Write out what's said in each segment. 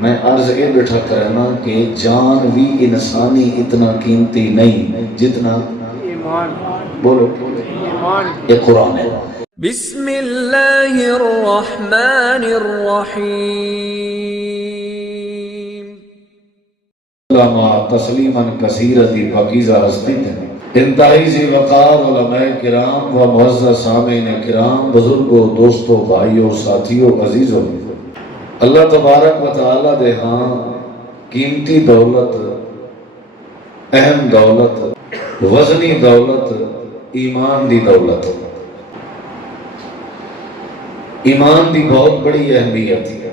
میں عرض یہ بیٹھا کرنا کہ جان بھی انسانی اتنا قیمتی نہیں جتنا ایمان. بولو ایمان. یہ قرآن ہے. بسم اللہ الرحمن الرحیم. تسلیما کثیرا دی پاکیزہ ہستی ہے. انتہائی ذی وقار علماء کرام و معزز سامعین کرام، بزرگوں، دوستوں، بھائیوں، ساتھیوں، عزیزوں، اللہ تبارک و تعالیٰ دے ہاں قیمتی دولت، اہم دولت، وزنی دولت ایمان دی دولت. ایمان دی بہت بڑی اہمیت ہے.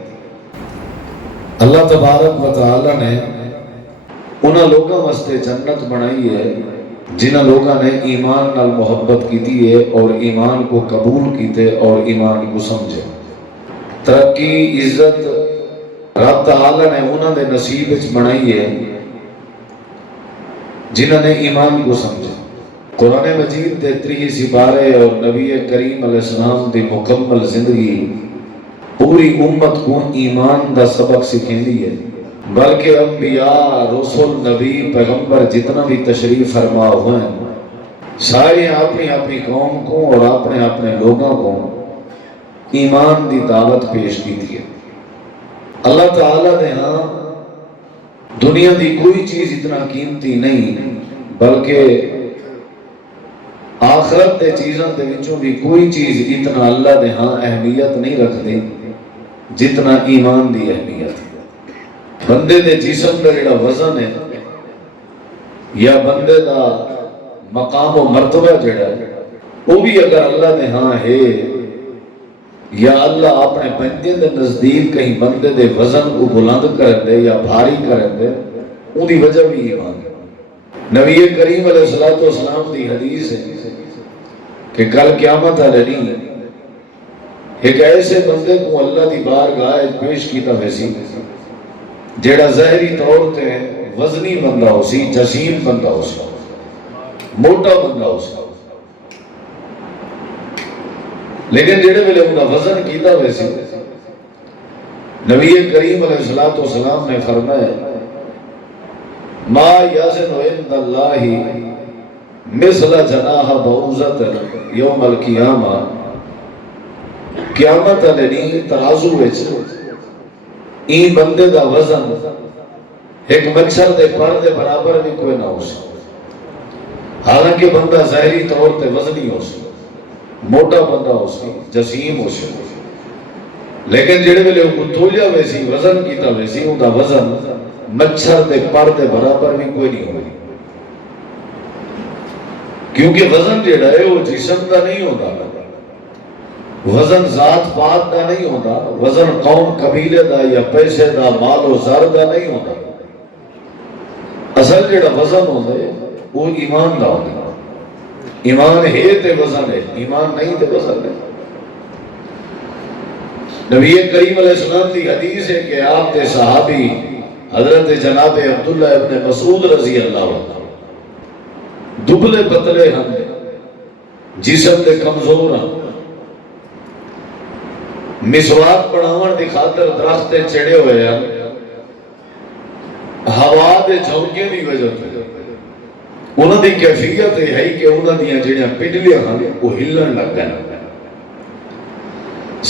اللہ تبارک و تعالیٰ نے انہاں لوگوں واسطے جنت بنائی ہے جنہاں لوگوں نے ایمان نال محبت کیتی ہے اور ایمان کو قبول کیتے اور ایمان کو سمجھے. ترقی، عزت رب تعالیٰ نے انہوں نے نصیب وچ بنائی ہے جنہوں نے ایمان کو سمجھا. قرآن مجید دے 30 سپارے اور نبی کریم علیہ السلام دی مکمل زندگی پوری امت کو ایمان دا سبق سکھیندی ہے. بلکہ انبیاء، رسول، نبی، پیغمبر جتنا بھی تشریف فرما ہوئے ہیں سارے اپنی اپنی قوم کو اور اپنے اپنے لوگوں کو ایمان دی دعوت پیش کی تھی. اللہ تعالیٰ نے ہاں دنیا دی کوئی چیز اتنا قیمتی نہیں، بلکہ آخرت دے چیزاں دے وچوں بھی کوئی چیز اتنا اللہ دے ہاں اہمیت نہیں رکھ دی جتنا ایمان دی اہمیت. بندے دے جسم دا جڑا وزن ہے یا بندے دا مقام و مرتبہ جڑا ہے وہ بھی اگر اللہ دے ہاں ہے یا اللہ اپنے بندے دے نزدیک کہیں بندے دے وزن کو بلند کر دے یا بھاری کر دے ان دی وجہ بھی ایمان ہے. نبی کریم علیہ السلام دی حدیث ہے کہ کل قیامت والے دن ایک ایسے بندے کو اللہ دی بارگاہ پیش کیتا ویسی جیڑا ظاہری طور تے وزنی بندہ ہو سی، جسیم بندہ ہو سی، موٹا بندہ ہو سی، لیکن جڑے ویلے انہاں وزن کیتا ویسی نبی کریم علیہ السلام نے فرمایا ما یزن عند اللہ مثل جناح بعوضۃ یوم القیامہ. قیامت والے دن ترازو وچ این بندے دا وزن ایک مچھر دے پر دے برابر بھی کوئی نہ ہو سکتا. حالانکہ بندہ ظاہری طور تے وزنی ہو سکتا، موٹا بندہ ہو سی، جسیم ہو سی، لیکن جڑے ویلے کو تولیا ویسی وزن کیتا ویسی ان دا وزن مچھر دے پر دے برابر بھی کوئی نہیں ہوئی. کیونکہ وزن جڑا ہے وہ جسم دا نہیں ہوتا، وزن ذات پات دا نہیں ہوتا، وزن قوم قبیلے دا یا پیسے دا مال و زر دا نہیں ہوتا. اصل جڑا وزن ہوتا ہے وہ ایمان دا ہوتا ہے. ایمان ہے تے وزن ہے، ایمان نہیں تے وزن ہے. نبی کریم علیہ السلام کی حدیث ہے کہ آپ کے صحابی حضرت جناب عبداللہ ابن مسعود رضی اللہ عنہ دبلے پتلے ہم جسم دے کمزور ہیں، مسواک بناون دی خاطر درخت تے چڑھے ہوئے ہیں، ہوا دے جھونکے دی وجہ سے انہوں دی کیفیت ہے کہ انہوں دی جڑیاں پنڈلیاں ہیں وہ ہلن لگ گئے.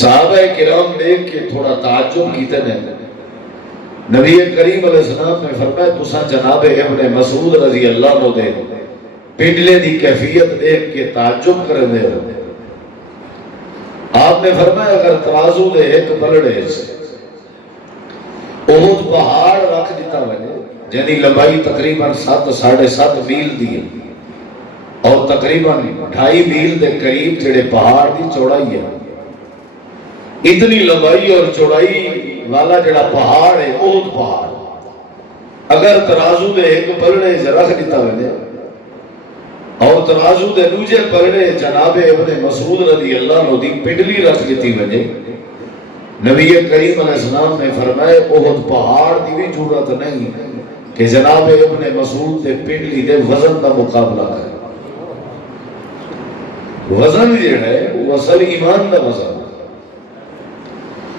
صحابہ کرام دیکھ کے تھوڑا تعجب کیتے ہیں. نبی کریم علیہ السلام نے فرمایا تساں جناب ابن مسعود رضی اللہ عنہ دے پنڈلے دی کیفیت دیکھ کے تعجب کرنے ہو. آپ نے فرمایا اگر ترازو دے ایک بلڑے سے احد پہاڑ رکھ دیتا وجہ جنہی لمبائی تقریباً 7.5 میل دی اور تقریباً 2.5 میل دے قریب جڑے پہاڑ دی چوڑائی ہے، اتنی لمبائی اور چوڑائی والا جڑا پہاڑ ہے احد پہاڑ اگر ترازو دے ایک بلڑے سے رکھ دیتا وجہ اور ترازو دے دوجے پلڑے جناب ابن مسعود رضی اللہ عنہ دی پنڈلی رکھ دیتی وجہ نبی کریم علیہ السلام نے فرمایا احد پہاڑ دی بھی ضرورت نہیں کہ جناب ابن مسعود دے پنڈلی دے وزن دا مقابلہ کرے. وزن جڑا ہے وہ اصل ایمان دا وزن.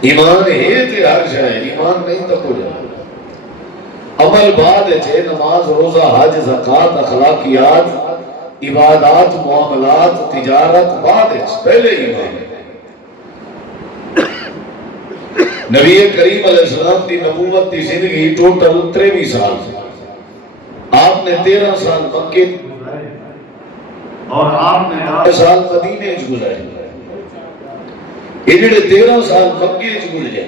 ایمان ہے تے ہر شے، ایمان نہیں تو کچھ نہیں۔ عمل بعد ہے، نماز روزہ حج زکات اخلاقیات عبادات معاملات تجارت بعد ہے، پہلے ایمان ہے۔ نبی کریم علیہ السلام کی نبوت کی زندگی ٹوٹل 23 سال، آپ نے 13 سال مکے اور آپ نے 8 سال مدینے چ گزارے۔ یہ جڑے 13 سال مکے چ گزرے،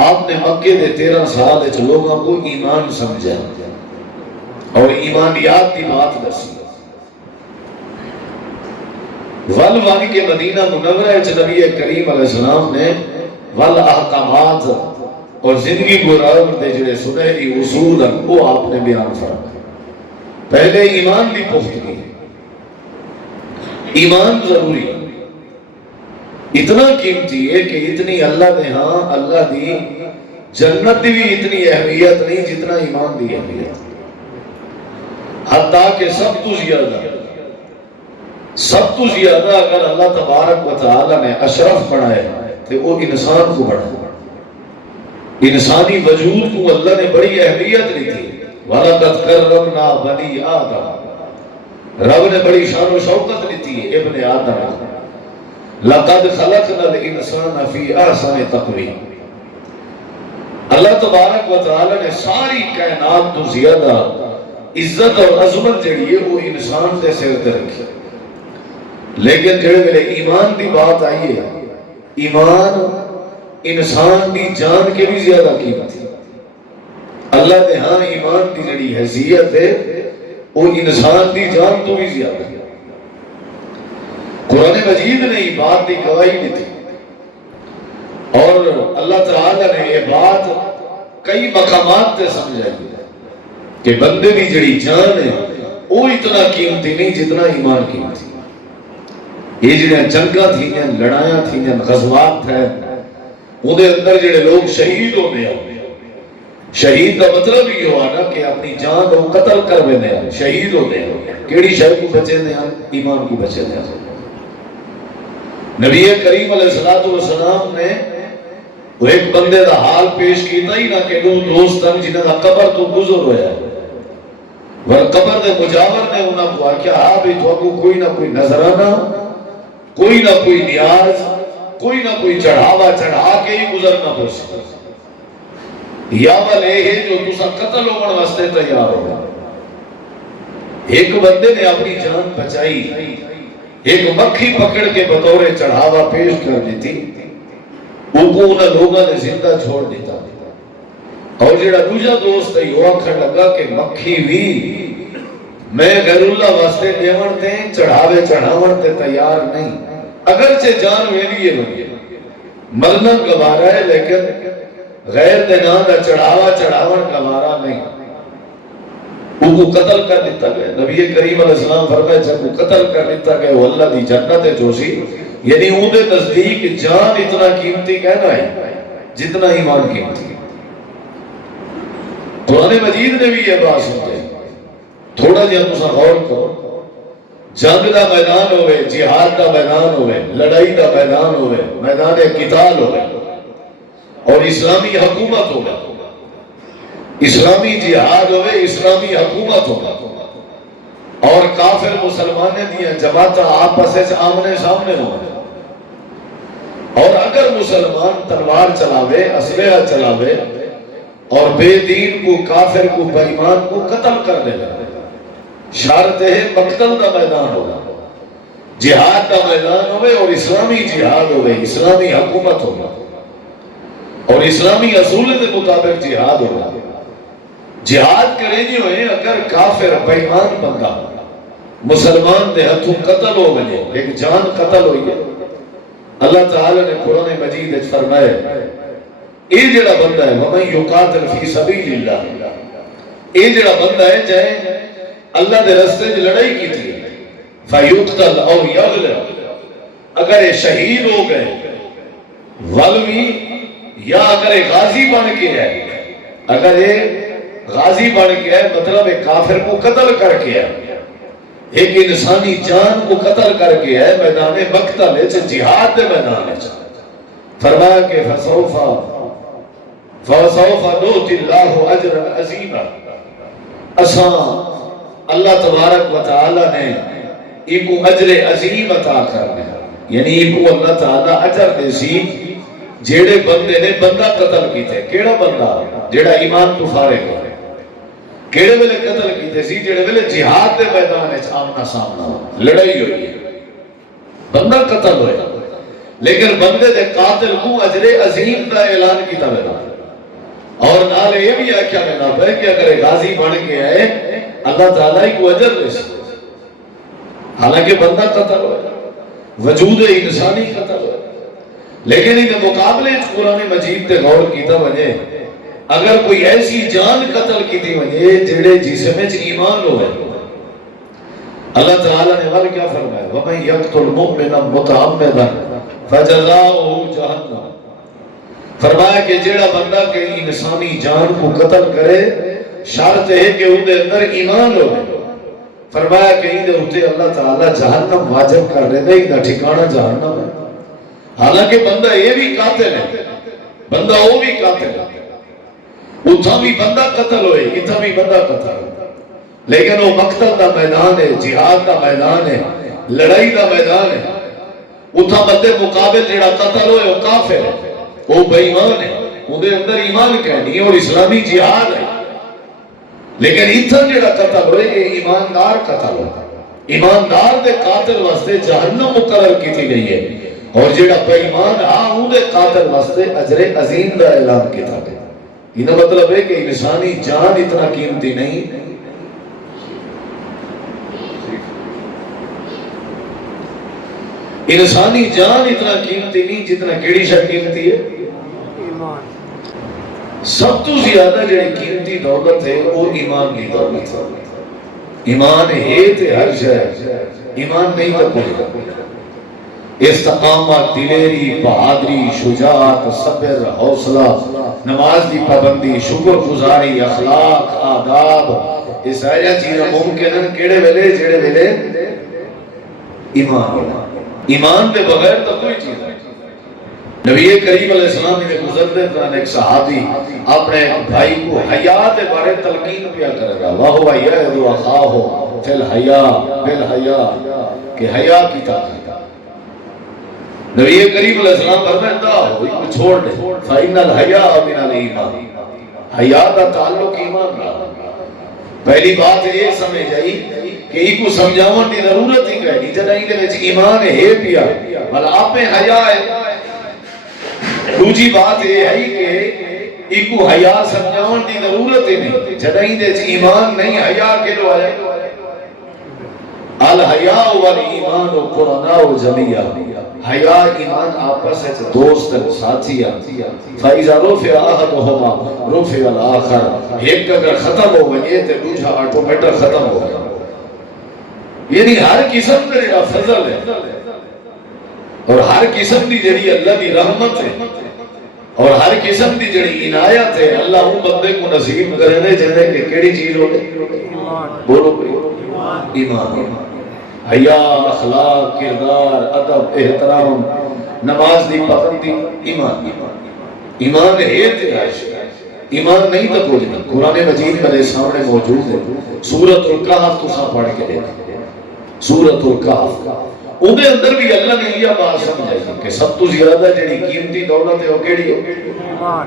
آپ نے مکے دے 13 سال وچ لوگوں کو ایمان سمجھا اور ایمانیات کی بات دسی۔ ول ون کے مدینہ منورہ وچ نبی کریم علیہ السلام نے ول احکامات اور زندگی گزارن دے جڑے سنہری اصول ہیں وہ آپ نے بیان فرمائے۔ پہلے ایمان کی پختگی، ایمان ضروری ہے، اتنا قیمتی ہے کہ اتنی اللہ نے ہاں اللہ دی جنت دی بھی اتنی اہمیت نہیں جتنا ایمان دی اہمیت، حتیٰ کہ سب تو زیادہ اگر اللہ تبارک و تعالی نے اشرف بنایا تو وہ انسان کو بڑھایا، انسانی وجود کو اللہ نے بڑی اہمیت دی تھی۔ وَلَقَدْ كَرَّمْنَا بَنِي آدم، رب نے بڑی شان و شوکت دی تھی ابن آدم۔ لَقَدْ خَلَقْنَا الْإِنسَانَ فِي أَحْسَنِ تَقْوِيمٍ، اللہ تبارک و تعالی نے ساری کائنات تو زیادہ عزت اور عظمت جڑی ہے وہ انسان دے سر تے رکھی، لیکن جڑے میرے ایمان دی بات آئی ہے، ایمان انسان دی جان کے بھی زیادہ قیمت ہے۔ اللہ نے ہاں ایمان دی جڑی حیثیت ہے وہ انسان دی جان تو بھی زیادہ ہے۔ قرآن مجید نے یہ بات کی گواہی دی تھی اور اللہ تعالی نے یہ بات کئی مقامات تے سمجھائی کہ بندے دی جڑی جان ہے وہ اتنا قیمتی نہیں جتنا ایمان قیمتی۔ یہ جڑے جنگاں تھیاں، لڑائیاں تھیاں، غزوات ہیں، وہ دے اندر جڑے لوگ شہید ہوتے ہیں، شہید کا مطلب یہ ہوا نا کہ اپنی جان کو قتل کر دینے ہیں، شہید ہوتے ہیں، کیڑی شے کو بچے دے ہیں؟ ایمان کو بچے دے ہیں۔ نبی کریم علیہ السلام نے وہ ایک بندے دا حال پیش کیتا ہی نہ کہ دو دوستان جنہاں دا قبر تو گزر ہویا ہے، ور قبر دے مجاور نے انہاں کو آکھیا ہاں بھی تو کوئی نہ کوئی نظرانہ، کوئی نہ کوئی نیاز، کوئی نہ کوئی چڑھاوا چڑھا کے ہی گزرنا پڑ سکتا، یا والے ہے جو تسا قتل ہونے واسطے تیار ہو۔ ایک بندے نے اپنی جان بچائی، ایک مکھی پکڑ کے بطور چڑھاوا پیش کر دی تھی، وہ کو انہاں لوگاں نے زندہ چھوڑ دیتا، اور جڑا دوسرا دوست ہے وہ آکھن لگا کہ مکھی بھی میں غیر اللہ واسطے دیون تے چڑھاوے چڑھاون تے تیار نہیں، اگرچہ جان ویلیے بنیے مرنا گوارا ہے لیکن غیر دینان دا چڑھاوا چڑھاون گوارا نہیں، وہ کو قتل کر دیتا گیا۔ نبی کریم علیہ السلام فرمائے جب وہ قتل کر دیتا گیا وہ اللہ دی جنت جوشی، یعنی اون دے نزدیک جان اتنا قیمتی کہنا ہے جتنا ایمان قیمتی۔ قرآن مجید نے بھی یہ بات سمجھائی، تھوڑا جہاں تسا غور کرو، جنگ دا میدان ہوئے، جہاد دا میدان ہوئے، لڑائی دا میدان ہوئے، میدان قتال ہوئے، اور اسلامی حکومت ہوگا، اسلامی جہاد ہوئے، اسلامی حکومت ہوگا، اور کافر مسلمانیں دیا جماعت آپس سے آمنے سامنے ہوئے، اور اگر مسلمان تلوار چلاوے، اسلحہ چلاوے اور بے دین کو کافر کو بے ایمان کو قتل کر دے گا، شرط ہے مقتل دا میدان ہوگا، جہاد دا میدان ہوئے اور اسلامی جہاد ہوئے، اسلامی حکومت ہوگا اور اسلامی اصول کے مطابق جہاد ہوگا۔ جہاد کریں گے ہوئے اگر کافر بے ایمان بندہ مسلمان دے ہتھوں قتل ہو گئے، ایک جان قتل ہوئی ہے، اللہ تعالی نے قرآن مجید میں فرمایا یہ جڑا بندہ ہے وَمَن يُقَاتِلْ فِي سَبِيلِ اللَّهِ، یہ جڑا بندہ ہے چاہے اللہ دے راستے میں لڑائی کی تھی فَيُقْتَلْ أَوْ يَغْلِبْ، اگر یہ شہید ہو گئے ولوی یا اگر یہ غازی بن کے ہے، اگر یہ غازی بن کے ہے مطلب ایک کافر کو قتل کر کے ہے، ایک انسانی جان کو قتل کر کے ہے میدان مقتل ہے، جہاد دے میدان ہے، فرمایا کہ فَسَوْفَ نُؤْتِ اللَّهُ أَجْرًا عَظِيمًا، اساں اللہ تبارک و تعالی نے ایکو اجر عظیم عطا کرنے، یعنی ایکو اللہ تعالی اجر دے سی جیڑے بندے نے بندہ قتل کیتے۔ کیڑا بندہ؟ جیڑا ایمان تو فارغ ہے۔ کیڑے ویلے قتل کیتے سی؟ جیڑے ویلے جہاد دے میدان وچ آمنا سامنا لڑائی ہوئی ہے، بندہ قتل ہویا، لیکن بندے دے قاتل کو اجر عظیم دا اعلان کیتا ویلا، اور نال یہ بھی آکھیا ویلا ہے کہ اگر غازی بن کے آئے اللہ تعالیٰ کو اجر دے سی، حالانکہ بندہ قتل ہویا، وجود انسانی قتل ہویا، لیکن ان مقابلے قرآن مجید تے غور کیتا وجہ اگر کوئی ایسی جان قتل کیتی وجہ جڑے جسم وچ ایمان ہوئے، اللہ تعالیٰ نے وال کیا فرمایا وَمَن يَقْتُلْ مُؤْمِنًا مُتَعَمِّدًا فَجَزَاؤُهُ جَهَنَّمُ، فرمایا کہ جڑا بندہ کہ انسانی جان کو قتل کرے شرط ہے کہ ان دے اندر ایمان ہو، فرمایا کہ ان دے اوتے اللہ تعالیٰ جہنم واجب کر رہے دے، ان ٹھکانہ جہنم ہے۔ حالانکہ بندہ یہ بھی قاتل ہے، بندہ وہ بھی قاتل ہے، اتھا بھی بندہ قتل ہوئے، اتھا بھی بندہ قتل ہوئے، لیکن وہ مقتل دا میدان ہے، جہاد دا میدان ہے، لڑائی دا میدان ہے، اتھا بندے مقابل جڑا قتل ہوئے وہ کافر ہے، وہ بے ایمان ہے، انہیں اندر ایمان کہنی ہے اور اسلامی جہاد ہے، لیکن اتھا جڑا قتل ہوئے یہ ایماندار قتل ہوتا ہے، ایماندار دے قاتل واسطے جہنم مقرر کی تھی گئی ہے، اور جڑا بے ایمان انہیں قاتل واسطے اجر عظیم دا اعلان کیتا گیا۔ یہ مطلب ہے کہ انسانی جان اتنا قیمتی نہیں، انسانی جان اتنا قیمتی نہیں جتنا کیڑی شے قیمتی ہے؟ ایمان۔ سب تو زیادہ جڑی قیمتی دولت ہے وہ ایمان کی دولت ہے۔ ایمان ہے تے ہر شے، ایمان نہیں تو کوئی نہیں۔ استقامت، دلیری، بہادری، شجاعت، صبر، حوصلہ، نماز دی پابندی، شکر گزاری، اخلاق، آداب، یہ ساری چیزیں ممکن ہیں کیڑے ویلے جڑے ویلے ایمان ہونا۔ ایمان دے بغیر تو کوئی چیز نہیں۔ نبی کریم علیہ السلام نے گزرتے دوران ایک صحابی اپنے بھائی کو حیا کے بارے تلقین کیا کرے گا، وَهُوَ يَعِظُ أَخَاهُ فِي الْحَيَاءِ بِالْحَيَاءِ، کہ حیا کی طاقت۔ نبی کریم علیہ السلام فرماتا ہو چھوڑ دے، فَإِنَّ الْحَيَاءَ مِنَ الْإِيمَانِ، حیا کا تعلق ایمان نہ۔ پہلی بات یہ سمجھ آئی کہ ایک کو سمجھاؤں کی ضرورت ہی کہنی جنہیں دے وچ ایمان ہے پیا بل آپ میں حیا ہے۔ دوسری بات یہ ہے کہ ایک کو حیا سمجھاؤں کی ضرورت ہی نہیں جنہیں دے وچ ایمان نہیں، حیا کے لو آئے۔ الحیاء والایمان قرناء جمیعا، حیا ایمان آپس ہے دوست ساتھی ہے۔ فَإِذَا رُفِعَ أَحَدُهُمَا رُفِعَ الْآخَرُ، ایک اگر ختم ہو گئے تو دوسرا آٹومیٹک ختم ہو گیا۔ یعنی ہر قسم کا جڑا فضل ہے اور ہر قسم دی جڑی اللہ دی رحمت ہے اور ہر قسم دی جڑی عنایت ہے اللہ وہ بندے کو نصیب کرے دے جنہیں کہ کیڑی چیز ہو گئی؟ بولو ایمان۔ حیا، اخلاق، کردار، ادب، احترام، نماز دی پابندی، ایمان۔ ایمان ہے تے عائشہ، ایمان نہیں تو کوئی نہیں۔ قرآن مجید میرے سامنے موجود ہے، سورۃ الکہف تساں پڑھ کے دیکھیں، سورۃ الکہف اندر اندر بھی اللہ نے یہ بات سمجھائی کہ سب تو زیادہ جڑی قیمتی دولت ہے وہ کیڑی ہے؟ ایمان۔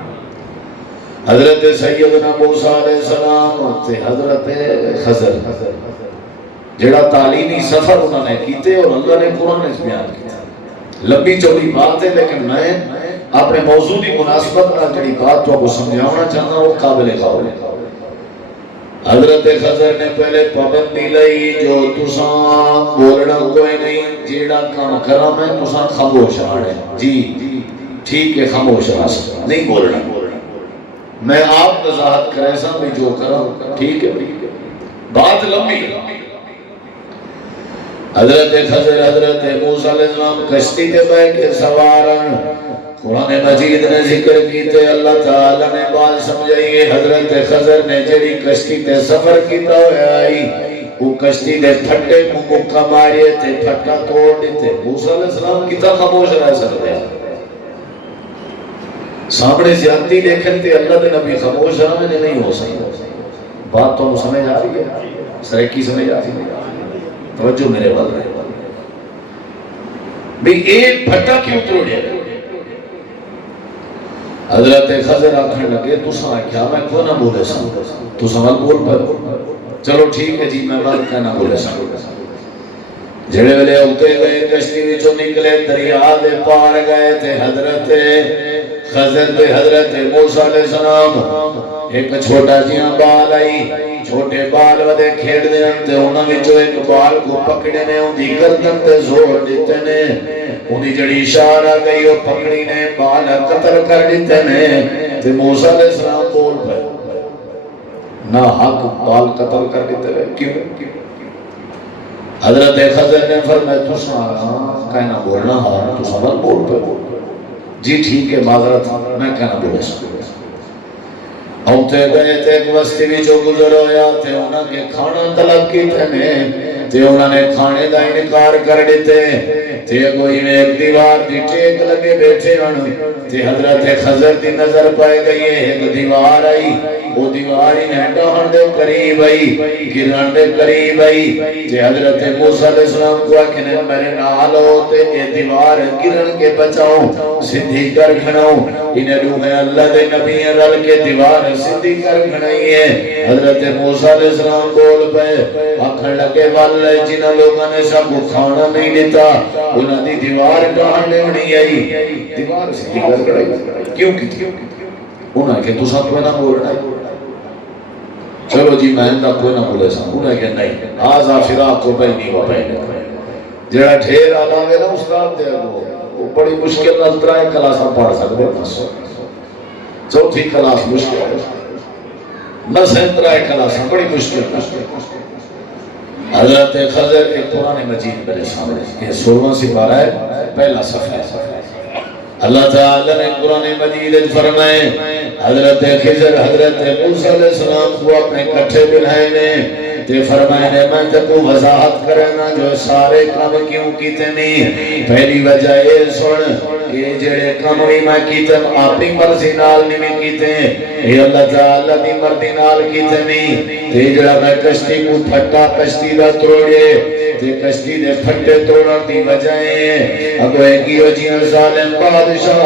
حضرت سیدنا موسیٰ علیہ السلام تے حضرت خضر جڑا تعلیمی سفر انہوں نے کیتے اور اللہ نے قرآن اس بیان کیا۔ لمبی چوڑی بات ہے لیکن میں اپنے موضوع کی مناسبت نہ جڑی بات تو آپ کو سمجھانا چاہنا وہ قابل قول ہے۔ حضرت خضر نے پہلے پابندی لئی جو تساں بولنا کوئی نہیں، جیڑا کام کرا میں تساں خاموش رہنا، جی ٹھیک ہے خاموش رہنا، نہیں بولنا، میں آپ وضاحت کرے سا بھی جو کرا ٹھیک ہے۔ بات لمبی ہے۔ حضرت خضر حضرت موسیٰ علیہ السلام کشتی تے بیٹھ کے سوارن، قرآن مجید نے ذکر کیتے اللہ تعالیٰ نے بات سمجھائی۔ حضرت خضر نے جڑی کشتی تے سفر کیتا ہویا آئی وہ کشتی دے پھٹے کو مکہ مارے تے پھٹا توڑ دیتے۔ موسیٰ علیہ السلام کتا خاموش رہ سکتے ہیں؟ سامنے زیادتی دیکھن تے اللہ دے نبی خاموش رہنے نے نہیں ہو سکتا. بات تو سمجھ آ رہی ہے؟ سریکی سمجھ آ رہی ہے؟ توجہ میرے بات رہے بھی ایک پھٹا کیوں توڑیا. حضرت خضر آکھنے لگے تساں کیا میں کو نہ بولے سا تو سوال بول پہ. چلو ٹھیک ہے جی میں بات کہنا بولے سا. جڑے ویلے اٹھے گئے کشتی وچوں نکلے دریا دے پار گئے تے حضرت خضر تے حضرت موسیٰ علیہ السلام ایک چھوٹا جیاں بال آئی. چھوٹے بال ودے کھیڑ دے تے انہاں وچوں ایک بال کو پکڑے نے اون دی گردن تے زور دیتے نے. اون دی جڑی اشارہ گئی او پکڑی نے بال قتل کر دیتے نے تے موسیٰ علیہ السلام بول پے نہ حق بال قتل کر دیتے ہیں. کیوں؟ حضرت خضر نے فرمایا تساں کہنا بولنا ہاں تو سوال بول پہ. جی ٹھیک ہے معذرت میں کہنا بولے سکتا. اوتے گئے تے ایک بستی وچوں گزر ہویا تے انہاں کے کھانا طلب کیتے نے تے انہاں نے کھانے دا انکار کر دیتے تے کوئی ایک دیوار دی ٹیک لگے بیٹھے ہن تے حضرت خضر دی نظر پائے گئی ایک دیوار آئی. وہ دیوار ہی ڈہن دے قریب آئی گرن دے قریب آئی تے حضرت موسیٰ علیہ السلام کو آکھنے میرے نال ہو تے اے دیوار گرن کے بچاؤ سدھی کر کھڑاؤ. انہیں روح اللہ دے نبی رل کے دیوار سدھی کر کھڑائی ہے. حضرت موسیٰ علیہ السلام بول پے آکھن لگے واللہ جنہاں لوگوں نے سب کو کھانا نہیں دیتا انہاں دی دیوار ڈہن دے نہیں آئی دیوار سدھی کر کھڑائی. کیوں کی انہاں کہ تساں تو نہ بولنا. چلو جی میں اندہ کوئی نہ بولے سا. انہیں کہ نہیں آزا فراق کو بینی و بینک جڑا ڈھیر آنا گے نا استاد دے وہ بڑی مشکل نظرائے کلاساں پڑھ سکتے ہیں. چوتھی کلاس مشکل ہے نسنترائے کلاساں بڑی مشکل. حضرت خضر ایک قرآن مجید میرے سامنے یہ 16واں سپارہ ہے پہلا صفحہ ہے. اللہ تعالیٰ نے قرآن مجید فرمائے حضرت خضر حضرت موسیٰ علیہ السلام کو اپنے کٹھے بلائے نے تے فرمائے نے میں تے کو وضاحت کرنا جو سارے کام کیوں کیتے نہیں. پہلی وجہ یہ سن کہ جڑے کام بھی میں کیتے اپنی مرضی نال نہیں کیتے یہ اللہ تعالیٰ دی مرضی نال کیتے نہیں. تے جڑا میں کشتی کو پھٹا کشتی دا توڑے تے کشتی دے پھٹے توڑن دی وجہ ہے اگو ایک ہی وجہ ظالم بادشاہ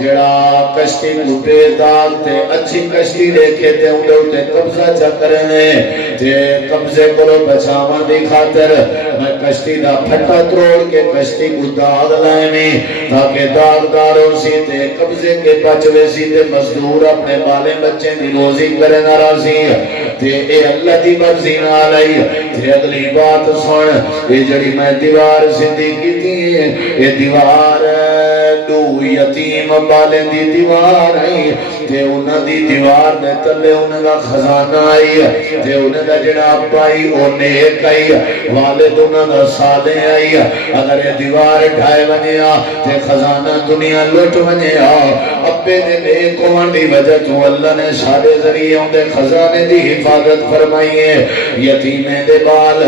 جڑا کشتی کو بے داغ تے اچھی کشتی دیکھے تے انہوں تے قبضہ چا کرنے تے قبضے کو بچاواں دی خاطر میں کشتی دا پھٹا توڑ کے کشتی کو داغ لائے میں تاکہ داغداروں سی تے قبضے کے بچوے سی تے مزدور اپنے بالے بچے دی روزی کرے ناراضی تے اے اللہ دی مرضی نال آئی. تے اگلی بات سن اے جڑی میں دیوار سدھی کیتی ہے اے دیوار دو یتیم بالے دی دیوار آئی تے انہاں دی دیوار دے تلے انہاں دا خزانہ آئی تے انہاں دا جڑا پائی او نیک آئی والد انہاں دا صالح آئی. اگر یہ دیوار ڈھائے ونیا تے خزانہ دنیا لٹ ونیا ابے دے نیک ہون دی وجہ تو اللہ نے سارے ذریعے ان دے خزانے دی حفاظت فرمائی ہے. یتیمیں دے بال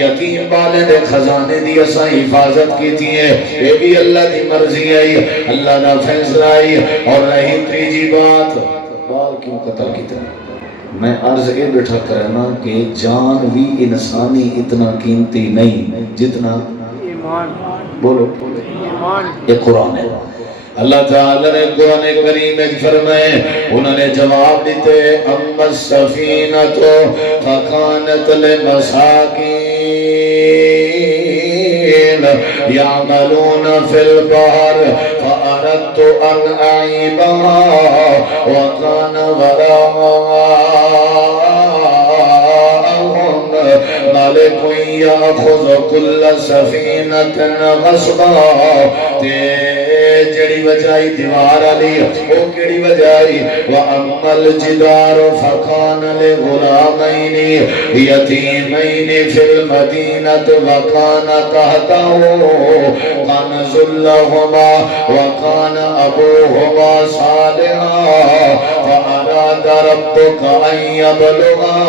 یتیم بالے دے خزانے دی اساں حفاظت کی تھی ہے یہ بھی اللہ دی مرضی آئی اللہ دا فیصلہ آئی. اور رہی تیجی بات بال کیوں قتل کی طرح میں عرض یہ بیٹھا کرنا کہ جان بھی انسانی اتنا قیمتی نہیں جتنا ایمان. بولو یہ قرآن ہے. اللہ تعالی نے قرآن کریم میں فرمائے انہوں نے جواب دیتے اما السفینۃ فکانت لمساکین یعملون فی البحر فأردت ان اعیبها وکان وراءهم ملک یاخذ کل سفینۃ غصبا. جڑی وجائی دیوار علی او کیڑی وجائی وَأَمَّا الْجِدَارُ فَكَانَ لِغُلَامَيْنِ يَتِيمَيْنِ فِي الْمَدِينَةِ وَكَانَ تَحْتَهُ كَنْزٌ لَهُمَا وَكَانَ أَبُوهُمَا صَالِحًا فَأَرَادَ رَبُّكَ أَن يَبْلُغَا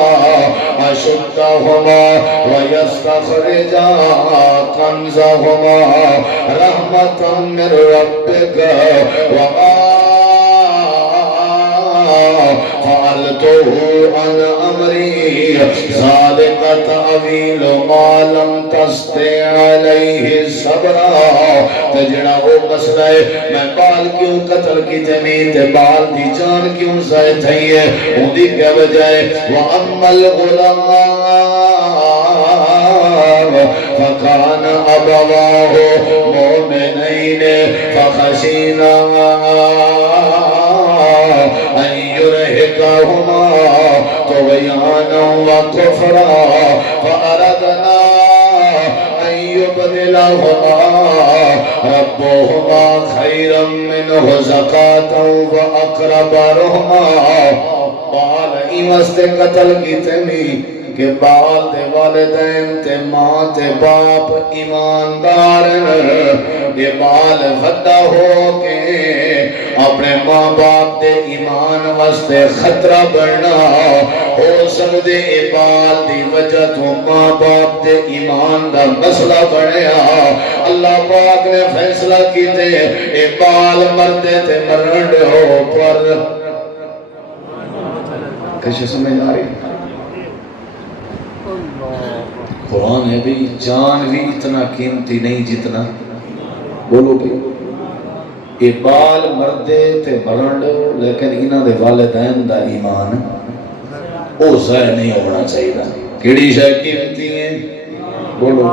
أَشُدَّهُمَا وَيَسْتَخْرِجَا كَنْزَهُمَا رَحْمَةً مِّن رَّبِّكَ وَمَا فعلته عن امری ذالک تعویل ما لم تستطع علیہ صبرا. تے جڑا وہ مسئلہ ہے میں بال کیوں قتل کی زمین تے بال دی جان کیوں ضائع تھی ہے اون دی کیا وجہ ہے. واما الغلام فکان ابواه مؤمنین فخشینا ان یرهقهما طغیانا وکفرا فاردنا ان یبدلهما ربهما خیرا منه زکاة واقرب رحما. بال ایمستے قتل کی تمی کہ بال دے والدین تے ماں تے باپ ایماندار یہ بال ودا ہو کے اپنے ماں باپ دے ایمان واسطے خطرہ بڑھنا ہو سکدے اے بال دی وجہ تو ماں باپ دے ایمان دا مسئلہ بڑھیا. اللہ پاک نے فیصلہ کیتے اے بال مردے تے مرن ہو پر کیسے سمجھ آ رہی قرآن ہے بھی جان بھی اتنا قیمتی نہیں جتنا بولو بھی یہ بال مردے تے مرنڈ لیکن انہاں دے والدین دا ایمان او ضائع نہیں ہونا چاہیے. کیڑی شے قیمتی ہے بولو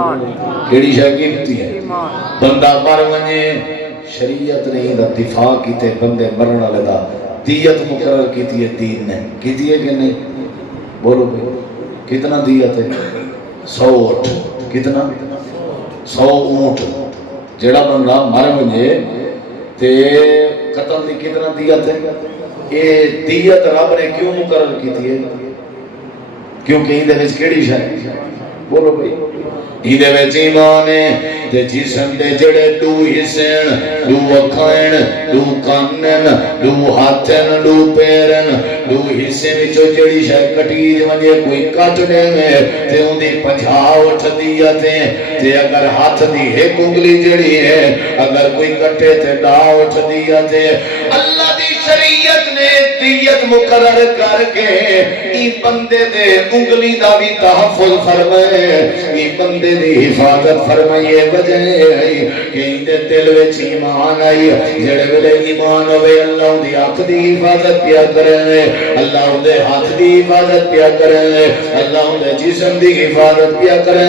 کیڑی شے قیمتی ہے. بندہ مر ونجے شریعت نے دا دفاع کیتے بندے مرن والے دا دیت مقرر کیتی ہے دین نے کیتی ہے کہ نہیں بولو بھی کتنا دیت ہے 100 اونٹ کتنا 100 اونٹ جڑا بندہ مر ونجے تے قتل دی کتنا دیت ہے. یہ دیت رب نے کیوں مقرر کیتی ہے کیونکہ ایں دے وچ کیڑی شے بولو بھائی ایں دے وچ ایمان ہے تے جسم دے جڑے دو حصے دو اکھاں دو کانن دو ہاتھن دو پیرن دو حصے وچ جڑی شے کٹی ونجے کوئی کٹ دے تے اون دی 50 اٹھدی تے اگر ہاتھ دی ایک انگلی جڑی ہے اگر کوئی کٹے تے ڈا اٹھدی تے اللہ دی شریعت نے دیت مقرر کر کے ای بندے دے انگلی دا بھی تحفظ فرمائے ای بندے دی حفاظت فرمائے. وجہ ہے کہ اندے دل وچ ایمان آئی جڑے ویلے ایمان ہوئے اللہ دی ہاتھ دی حفاظت کیا کرے اللہ دے ہاتھ دی حفاظت کیا کرے اللہ دے جسم دی حفاظت کیا کرے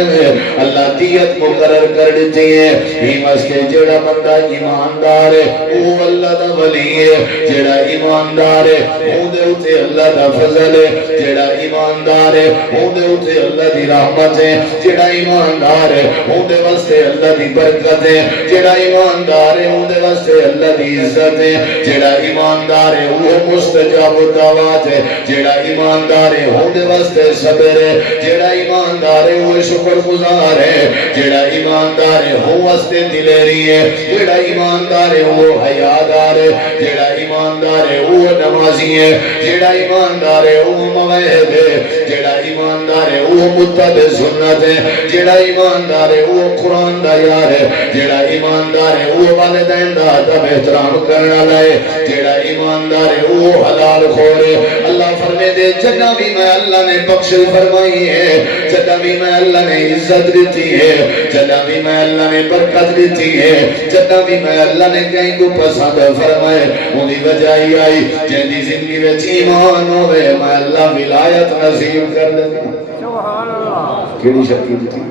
اللہ دیت مقرر کر دیتی ہے. یہ واسطے جڑا بندہ ایماندار ہے وہ اللہ دا ولی ہے جڑا ایماندار ہے اون دے اوتے اللہ دا فضل ہے جڑا ایماندار ہے اون دے اوتے اللہ دی رحمت ہے جڑا ایماندار ہے اون دے واسطے اللہ دی برکت ہے جڑا ایماندار ہے اون دے واسطے اللہ دی عزت ہے جڑا ایماندار ہے وہ مستجاب الدعوات ہے جڑا ایماندار ہے اون دے واسطے صبر ہے جڑا ایماندار ہے وہ شکر گزار ہے جڑا ایماندار ہے وہ واسطے دلیری ہے جڑا ایماندار ہے وہ حیادار ہے جڑا ایماندار ہے وہ نمازی ہے جڑا ایماندار ہے وہ موحد ہے جڑا ایماندار ہے وہ متبع سنت ہے جڑا ایماندار ہے وہ قرآن دا یار ہے جڑا ایماندار ہے وہ والدین دا ادب احترام کرنے والا ہے جڑا ایماندار ہے وہ حلال خور ہے. اللہ فرمے دے جنہ بھی میں اللہ نے بخش فرمائی ہے جنہ بھی میں اللہ نے عزت دیتی ہے جنہ بھی میں اللہ نے برکت دیتی ہے جنہ بھی میں اللہ نے کہیں کو پسند فرمائے انہی وجہ ہی آئی جن دی زندگی وچ ایمان ہوئے میں اللہ ولایت نصیب کر دے. سبحان اللہ کیڑی شکیل تھی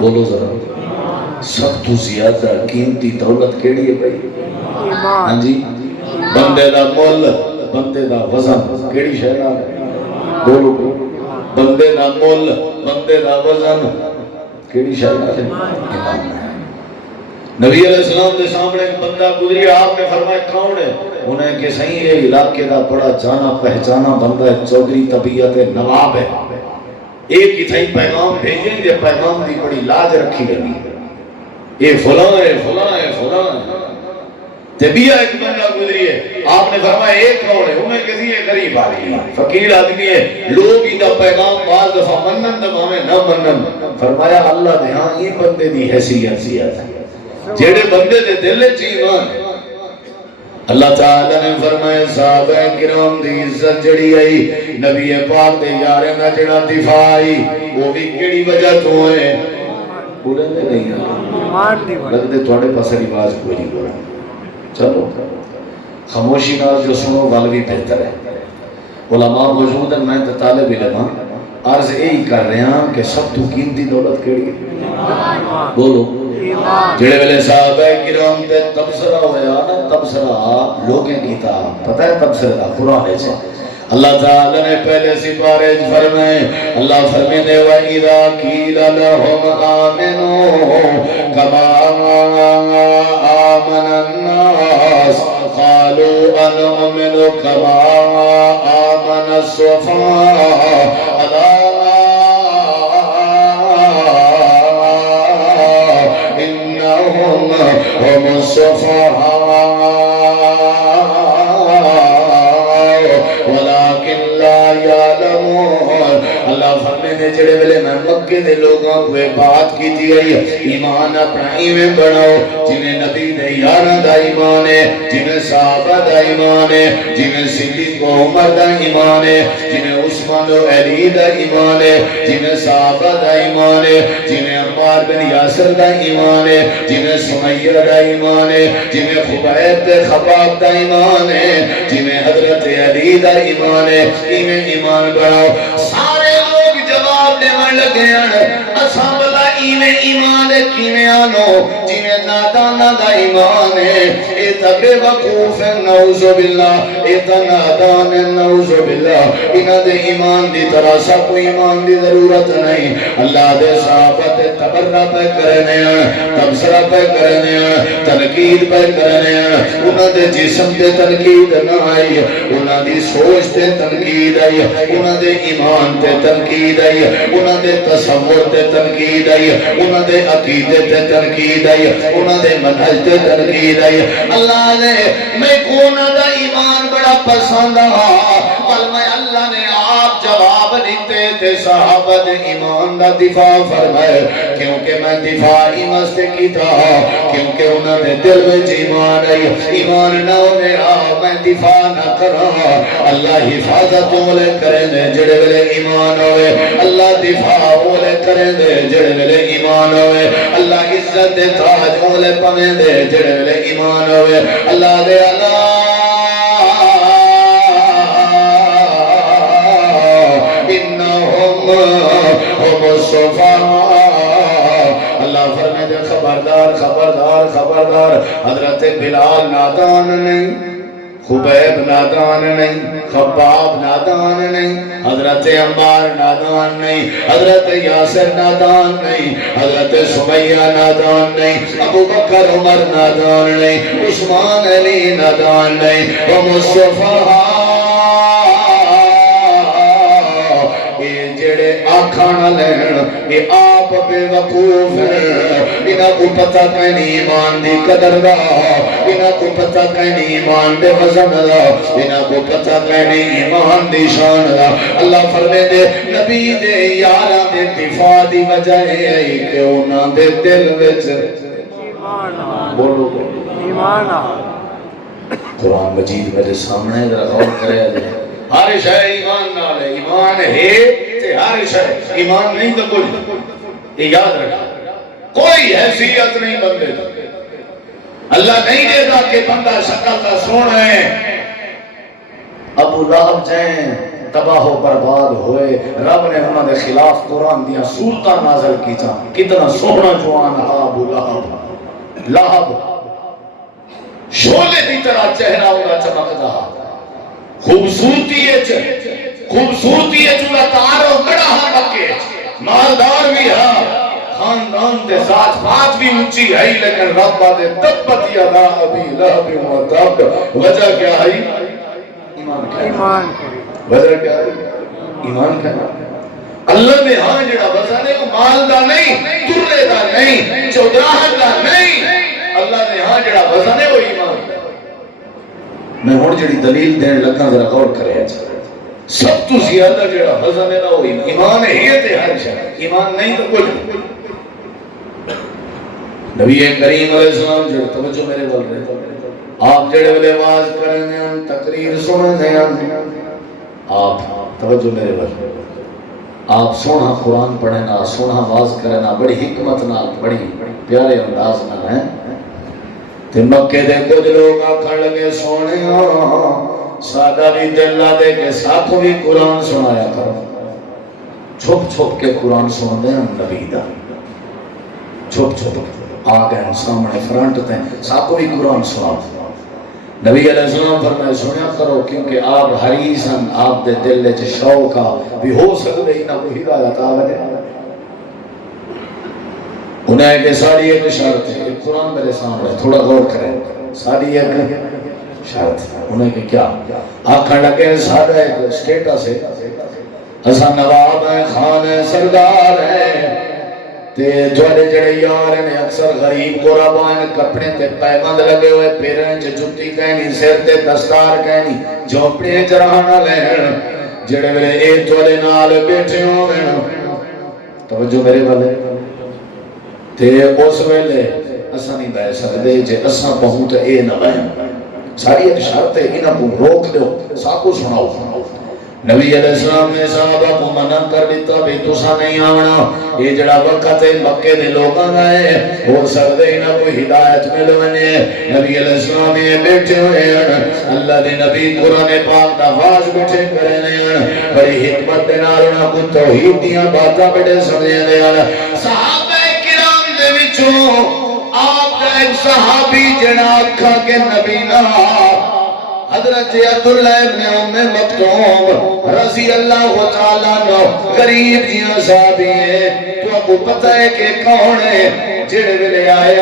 بولو ذرا سب تو زیادہ قیمتی دولت کیڑی ہے بھائی ہاں جی بندے دا مول بندے دا وزن کیڑی شے نال بولو بندے دا مول بندے دا وزن کیڑی شے نال ایمان. نبی علیہ السلام کے سامنے ایک بندہ گزری آپ نے فرمایا کون ہے انہیں کہ صحیح ہے علاقے دا بڑا جانا پہچانا بندہ ہے چودھری طبیعت ہے نواب ہے ایک ہی تھا پیغام بھیجیں گے پیغام دی بڑی لاج رکھی گئی یہ فلاں ہے فلاں ہے فلاں ہے طبیعہ ایک بندہ گزری ہے آپ نے فرمایا ایک کون ہے انہیں کسی ہے غریب آدمی فقیر آدمی ہے لوگ ہی دا پیغام بعض دفعہ منن دباویں نہ منن فرمایا اللہ نے ہاں یہ بندے دی حیثیت ہے جیڑے بندے دے دل وچ ایمان اللہ تعالی نے فرمایا صحابہ کرام دی عزت جڑی آئی نبی پاک دے یاراں دا جڑا دفاع آئی وہ بھی کیڑی وجہ تو ہے بولے نہیں لگتے تھوڑے پاس آواز کوئی نہیں بولا چلو خاموشی نال جو سنو گل بھی بہتر ہے علماء موجود ہیں میں طالب علم عرض یہی کر رہے ہیں کہ سب تو قیمتی دولت کیڑی ہے بولو جڑے ویلے صحابہ کرام تے تبصرہ ہویا نا تبصرہ لوگیں کیتا پتہ ہے تبصرہ دا قرآن ہے اللہ تعالی نے پہلے سپارے فرمائے اللہ فرمینے وَإِذَا قِيلَ لَهُمْ آمِنُوا كَمَا آمَنَ النَّاسُ قَالُوا أَنُؤْمِنُ كَمَا آمَنَ السُّفَهَاءُ أَلَا إِنَّهُمْ هُمُ السُّفَهَاءُ اللہ فرمینے جڑے ویلے میں مکے دے لوگوں کو بات کی تھی ایمان اپنا ایویں بڑھاؤ جنہیں نبی دے یاراں دا ایمان ہے جنہیں صحابہ دا ایمان ہے جنہیں صدیق و عمر دا ایمان ہے جنہیں عثمان و علی دا ایمان ہے جنہیں صحابہ دا ایمان ہے جنہیں عمار بن یاسر دا ایمان ہے جنہیں سمیہ دا ایمان ہے جنہیں خبیب خباب دا ایمان ہے جنہیں حضرت علی دا ایمان ہے ایویں ایمان بڑھاؤ سارے لوگ جواب دینے لگے ہیں اساں والا ایویں ایمان ہے کیویں آنو جویں نادانا دا ایمان ہے اے تے بے وقوف ہے نعوذ باللہ اے تے نادان ہے نعوذ باللہ انہاں دے ایمان دی طرح سب کوئی ایمان دی ضرورت نہیں اللہ دے صحابہ تے تبرہ پہ کرنے ہیں تبصرہ پہ کرنے ہیں تنقید پہ کرنے ہیں انہاں دے جسم تے تنقید نہ آئی انہاں دی سوچ تے تنقید آئی انہاں دے ایمان تے تنقید آئی انہاں دے تصور تے تنقید آئی انہاں دے عقیدے تے تنقید آئی انہاں دے منہج تے تنقید آئی اللہ نے میں کونہ دا ایمان بڑا پسند ہاں بل میں اللہ نے آپ جواب دیتے تھے صحابہ دے ایمان دا دفاع فرمائے کیونکہ میں دفاعی مستے کی تھا کیونکہ انہوں نے دل میں ایمان آئی ایمان نہ ہونے میں دفاع نہ کرا اللہ حفاظت والے کریں دے جڑے ویلے ایمان ہوئے اللہ دفاع والے کریں دے جڑے ویلے ایمان ہوئے اللہ عزت دے تاج والے پویں دے جڑے ویلے ایمان ہوئے اللہ دے اللہ انہم ہم الصفاء اللہ فرمائے دے خبردار خبردار خبردار حضرت بلال نادان نہیں خبیب نادان نہیں خباب نادان نہیں حضرت عمار نادان نہیں حضرت یاسر نادان نہیں حضرت سمیہ نادان نہیں ابو بکر عمر نادان نہیں عثمان علی نادان نہیں وہ مصطفیٰ یہ جڑے آکھانا لین یہ آپ بے وقوف ہیں انہاں کو پتہ کہیں ایمان دی قدر دا انہاں کو پتہ کہیں ایمان دے وزن دا انہاں کو پتہ کہیں ایمان دی شان دا اللہ فرمے دے نبی دے یاراں دے دفاع دی وجہ ہے کہ انہاں دے دل وچ بولو ایمان قرآن مجید میرے سامنے ذرا غور کرے ہر شے ایمان نال ہے ایمان ہے تے ہر شے ایمان نہیں تو کچھ یہ یاد رکھنا کوئی حیثیت نہیں بندے اللہ نہیں دیتا کہ بندہ شکل کا سونا ہے ابو لہب جائیں تباہ و برباد ہوئے رب نے انہوں نے خلاف قرآن دیا سورتاں نازل کی تھا کتنا سونا جوان تھا ابو لہب لہب شولے کی طرح چہرہ ہوگا چمکتا خوبصورتی ہے چولا تارو گڑا ہاں مکے مالدار بھی ہاں خاندان دے ساتھ بات بھی اونچی ہے لیکن رب دے تبت یدا ابی لہب و تب وجہ کیا ہے ایمان وجہ کیا ہے ایمان کا اللہ نے ہاں جڑا وزن ہے وہ مال دا نہیں ترے دا نہیں چودراہت دا نہیں اللہ نے ہاں جڑا وزن ہے وہ ایمان میں ہوں جڑی دلیل دین لگا ذرا غور کرے سب تو زیادہ جڑا وزن ہے نا وہ ایمان ہے تے ہر شے ایمان نہیں تو کچھ نبی کریم علیہ السلام جو توجہ میرے بول رہے آپ جڑے ویلے واز کرنے ہیں تقریر سننے ہیں آپ توجہ میرے بل آپ سونا قرآن پڑھنا سونا واز کرنا بڑی حکمت نال بڑی پیارے انداز نال ہیں تے مکے دے کچھ لوگ آکھن لگے سونے سادہ بھی دل لا دے کے ساتھ بھی قرآن سنایا کرو چھپ چھپ کے قرآن سن دے ہم نبی دا چھپ چھپ آ گئے سامنے فرنٹ تے ساتھ بھی قرآن سنا نبی علیہ السلام فرمائے سنیا کرو کیونکہ آپ حریصاً آپ دے دل وچ شوق بھی ہو سکتے ہی نہ کوئی ہدایت آوے انہیں کہ ساری ایک شرط ہے قرآن میرے سامنے تھوڑا غور کریں ساری ایک شرط انہیں کہ کیا آکھن لگے سارا ایک سٹیٹس ہے اساں نواب ہیں خان ہیں سردار ہیں تے جوڑے جڑے یار ہیں اکثر غریب غربا ہیں کپڑے تے پیبند لگے ہوئے پیریں چ جُتی کہنی سر تے دستار کہنی جھونپڑیاں چ رہنا لین جڑے ویلے اے تواڈے نال بیٹھے ہوویں توجہ میرے والے تے اس ویلے اساں نہیں بیٹھ سکدے جے اساں بہوں تے اے نہ بیٹھ ساری ایک شرط ہے انہاں کو روک دو سب کو سناؤ نبی علیہ السلام نے صحابہ کو منع کر دیتا بھی تسا نہیں آونا یہ جڑا وقت ہے مکے دے لوگاں دا ہے ہو سکدے انہاں کو ہدایت مل ونے نبی علیہ السلام یہ بیٹھے ہوئے ہیں اللہ دے نبی قرآن پاک دا واز بیٹھے کرنے ہیں بڑی حکمت دے نال انہاں کو توحید دیاں باتاں بیٹھے سمجھنے ہیں صحابہ کرام دے وچوں آپ دا ایک صحابی جڑا آکھا کہ نبی نا حضرت عبداللہ ابن ام مکتوم رضی اللہ تعالیٰ عنہ غریب جیاں صحابی ہیں تو آپ کو پتہ ہے کہ کون ہے جڑے ویلے آئے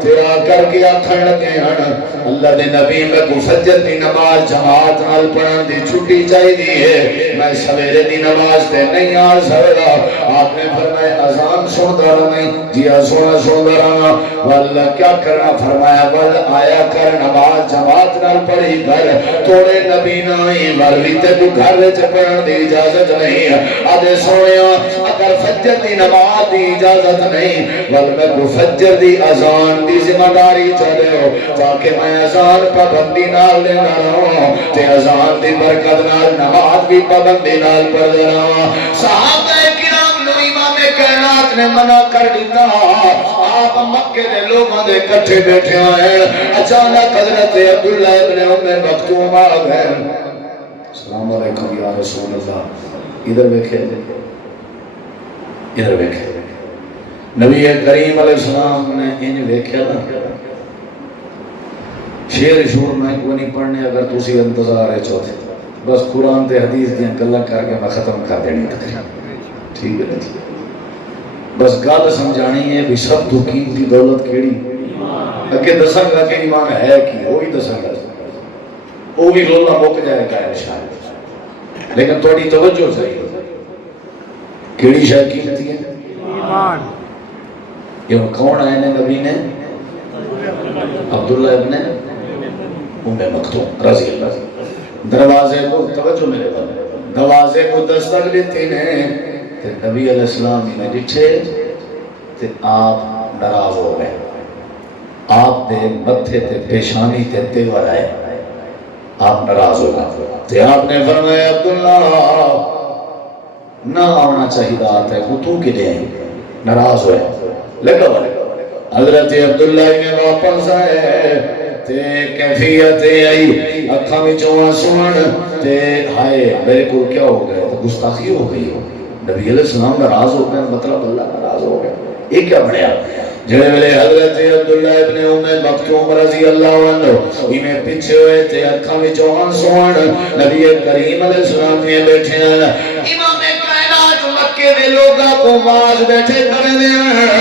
تیرا کر کے آکھن لگے ہیں اللہ دے نبی میں کو فجر دی نماز جماعت نال پڑھن دی چھٹی چاہیے ہے میں سویرے دی نماز تے نہیں آ سکدا آپ نے فرمایا اذان سندا نہیں جی سندا رہا واللہ کیا کرنا فرمایا ول آیا کر نماز جماعت نال پڑھی کر توڑے نبی نہیں مروی تے کو گھر وچ پڑھن دی اجازت نہیں آدے سونیا اگر فجر دی نماز دی اجازت نہیں ول میں کو فجر دی اذان دی ذمہ داری چلے ہو تاکہ میں اذان پابندی نال لینا رہوں تے اذان دی برکت نال نماز بھی پابندی نال پڑھ رہا صحابہ کرام نو امام کائنات نے منع کر دیتا آپ مکے دے لوگوں دے کٹھے بیٹھے ہیں اچانک حضرت عبداللہ ابن ام مکتوم آ گئے السلام علیکم یا رسول اللہ ادھر دیکھیں ادھر دیکھیں نبی کریم علیہ السلام نے انہیں دیکھا نا شیر شور میں کوئی نہیں پڑھنے اگر تسی انتظار ہے چوتھے بس قرآن تے حدیث دیاں گلاں کر کے میں ختم کر دینی ٹھیک ہے بس گل سمجھانی ہے بھی سب تو قیمتی دولت کیڑی اگے دساں گا کہ ایمان ہے کی وہی دساں گا وہ بھی رولا مک جائے گا انشاءاللہ لیکن تھوڑی توجہ چاہیے کیڑی شے قیمتی ہے ایمان یہ کون آئے نے نبی نے عبداللہ ابن ام مکتوم رضی اللہ دروازے کو توجہ میرے بارے دروازے کو دستک دیتے ہیں نبی علیہ السلام نے ڈٹھے تے آپ ناراض ہو گئے آپ دے متھے تے پیشانی تے تیور آئے آپ ناراض ہو گئے تے آپ نے فرمایا عبداللہ نہ آنا چاہیے آتا ہے وہ تو کے لئے ناراض ہوئے لگا والے حضرت عبداللہ نے واپس آئے تے کیفیت آئی اکھا میں چوہاں سن تے ہائے میرے کو کیا ہو گئے تو گستاخی ہو گئی نبی علیہ السلام ناراض ہو گئے مطلب اللہ ناراض ہو گئے یہ کیا بڑھیا جنہیں ملے حضرت عبداللہ ابن ام مکتوم رضی اللہ عنہ انہیں پیچھے ہوئے تھے اکھا میں چوہاں سن نبی کریم علیہ السلام نے بیٹھے ہیں امام کائنات مکے دے لوگاں کو واز بیٹھے کرنے ہیں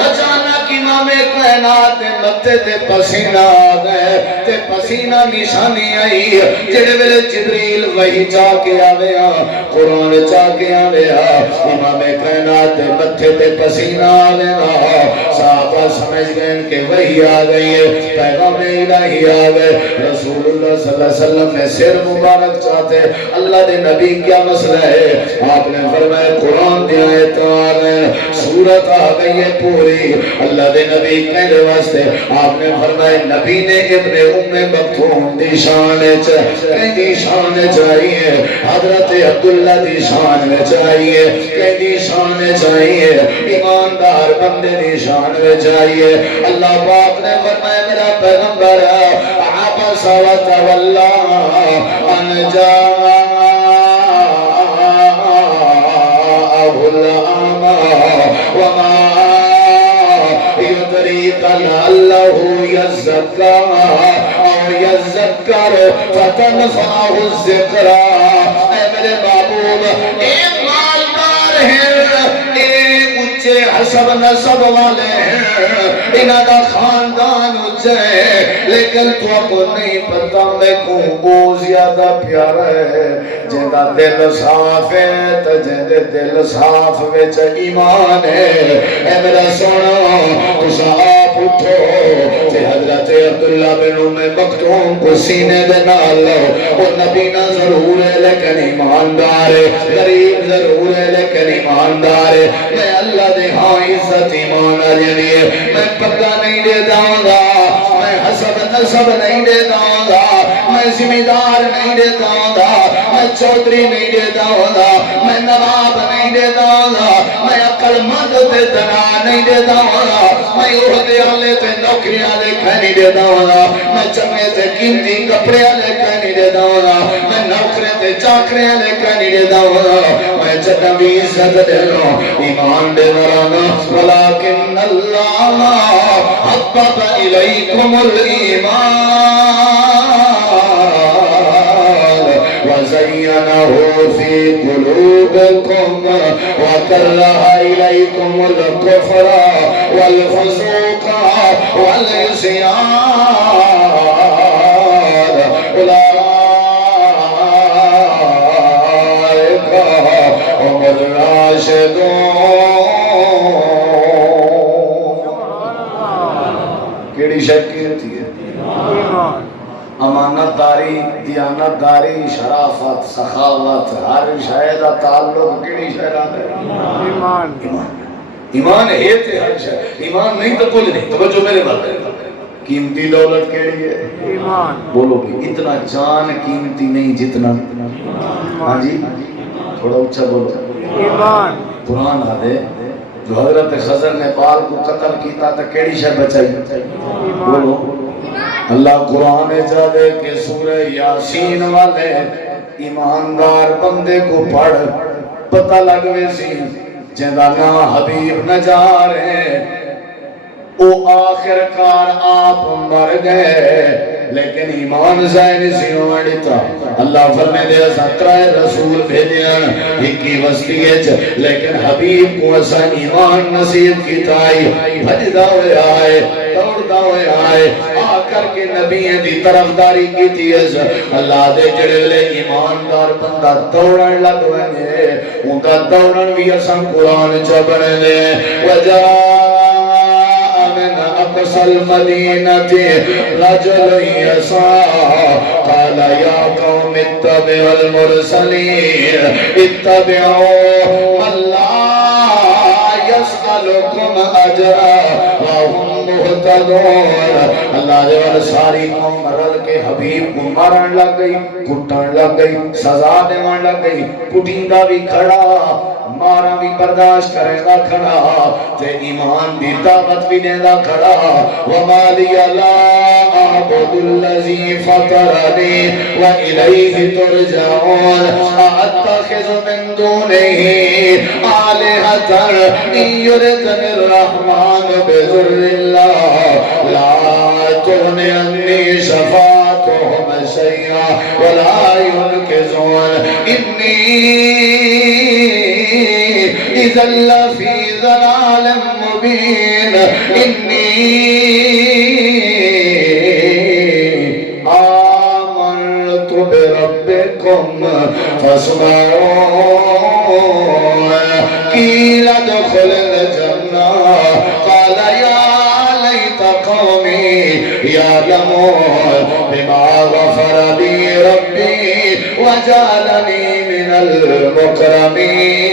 اچانک امام کائنات دے متے تے پسینہ آ گئے تے پسینہ نشانی آئی جڑے ویلے جبریل وحی چاہ کے آویا قرآن چاہ کے آویا امام کائنات دے متے تے پسینہ آویا صحابہ سمجھ گئے کہ وحی آ گئی ہے پیغام الہی آ گئے رسول اللہ صلی اللہ علیہ وسلم نے سر مبارک چاہتے اللہ دے نبی کیا مسئلہ ہے آپ نے فرمایا قرآن دی آیت آ رہے صورت آ گئی ہے پوری. اللہ دے نبی کہنے واسطے آپ نے فرمایا نبی نے ابن مکتوم دی شان دی شان چاہیے, حضرت عبداللہ دی شان چاہیے, دی شان چاہیے, ایماندار بندے دی شان چاہیے. اللہ پاک نے فرمایا میرا پیغمبر عبس وتولی ان جاءہ الأعمى وما يدريك لعله يزكى أو يذكر فتنفعه الذكرى. اے میرے محبوب اے مالدار ہیں, اے اونچے حسب نسب والے ہیں, انہاں دا خاندان اونچا ہے, لیکن تو کو نہیں پتا میں کو وہ زیادہ پیارا ہے جندا دل صاف ہے تے جندے دل صاف وچ ایمان ہے. اے میرا سونا تسا آپ اٹھو تے حضرت عبداللہ بن مکتوم کو سینے دے نال لو. وہ نبی نہ ضرور ہے لیکن ایماندار ہے, غریب ضرور ہے لیکن ایماندار ہے. میں اللہ دے ہاں عزت ایمان علی ہے, میں پگا نہیں دے داؤں گا, میں حسب نسب نہیں دے داؤں گا, میں ذمہ دار نہیں دے داؤں گا, میں چودھری نہیں دے داؤں گا, میں نواب نہیں دے داؤں گا, میں عقل مند تے دنا نہیں دے داؤں گا, میں عہدے والے تے نوکری والے نہیں دے داؤں گا, میں چنگے تے قیمتی کپڑے والے نہیں دے داؤں گا, میں نوکرے تے چاکرے والے نہیں دے داؤں گا, میں چٹا بھی عزت دے لو ایمان دے ورانا. ولکن اللہ حبب الیکم الایمان وزینہ فی قلوبکم وکرہ الیکم الکفر والفسوق والعصیان اولئک هم الراشدون. کیڑی شک کی ہے؟ امانت داری, دیانت داری, شرافت, سخاوت, ہر شے دا تعلق کیڑی شے نال ہے؟ ایمان. ایمان ہے تے ہر شے, ایمان نہیں تو کچھ نہیں. توجہ میرے بات ہے, قیمتی دولت کیڑی ہے؟ ایمان. بولو کہ اتنا جان قیمتی نہیں جتنا, ہاں جی تھوڑا اونچا بولو, ایمان. قرآن آدھے جو حضرت خضر نے بال کو قتل کیتا تو کیڑی شے بچائی؟ بولو. اللہ قرآن جادے کہ سورہ یاسین والے ایماندار بندے کو پڑھ پتہ لگوے سی جندا نا حبیب نجار ہے, او آخر کار آپ مر گئے لیکن ایمان زائن سی ہوڑتا. اللہ فرمے دے اسا ترائے رسول بھیجیاں ایکی وسطیچ, لیکن حبیب کو اسا ایمان نصیب کی تائی بھجدا ہوئے آئے, دوڑدا ہوئے آئے, آ کر کے نبییں دی طرفداری کی تیز. اللہ دے جڑے لے ایماندار بندہ دوڑن لگ ونے, ان کا دوڑن بھی اسا قرآن چبڑے دے. وجا أقصى المدينة رجل يسعى قال يا قوم اتبعوا المرسلين اتبعوا من لا يسألكم أجرا وهم مهتدون. اللہ دے وال ساری قوم رل کے حبیب کو مارن لگ گئی, کٹن لگ گئی, سزا دیوان لگ گئی. کٹیندا بھی کھڑا, مارا بھی برداشت کرے گا کھڑا, تے ایمان دی دعوت بھی دینا کھڑا. وما لی لا اعبد الذی فطرنی والیہ ترجعون اتخذ من دونہ آلہۃ ان یردنی الرحمن بضر لا تغن عنی شفاعتهم شیئا ولا ينقذون انی إذا لفي ضلال مبين. إني آمنت بربكم فاسمعون. قيل ادخل الجنة قال يا ليت قومي يعلمون بما غفر لي ربي وجعلني من المكرمين.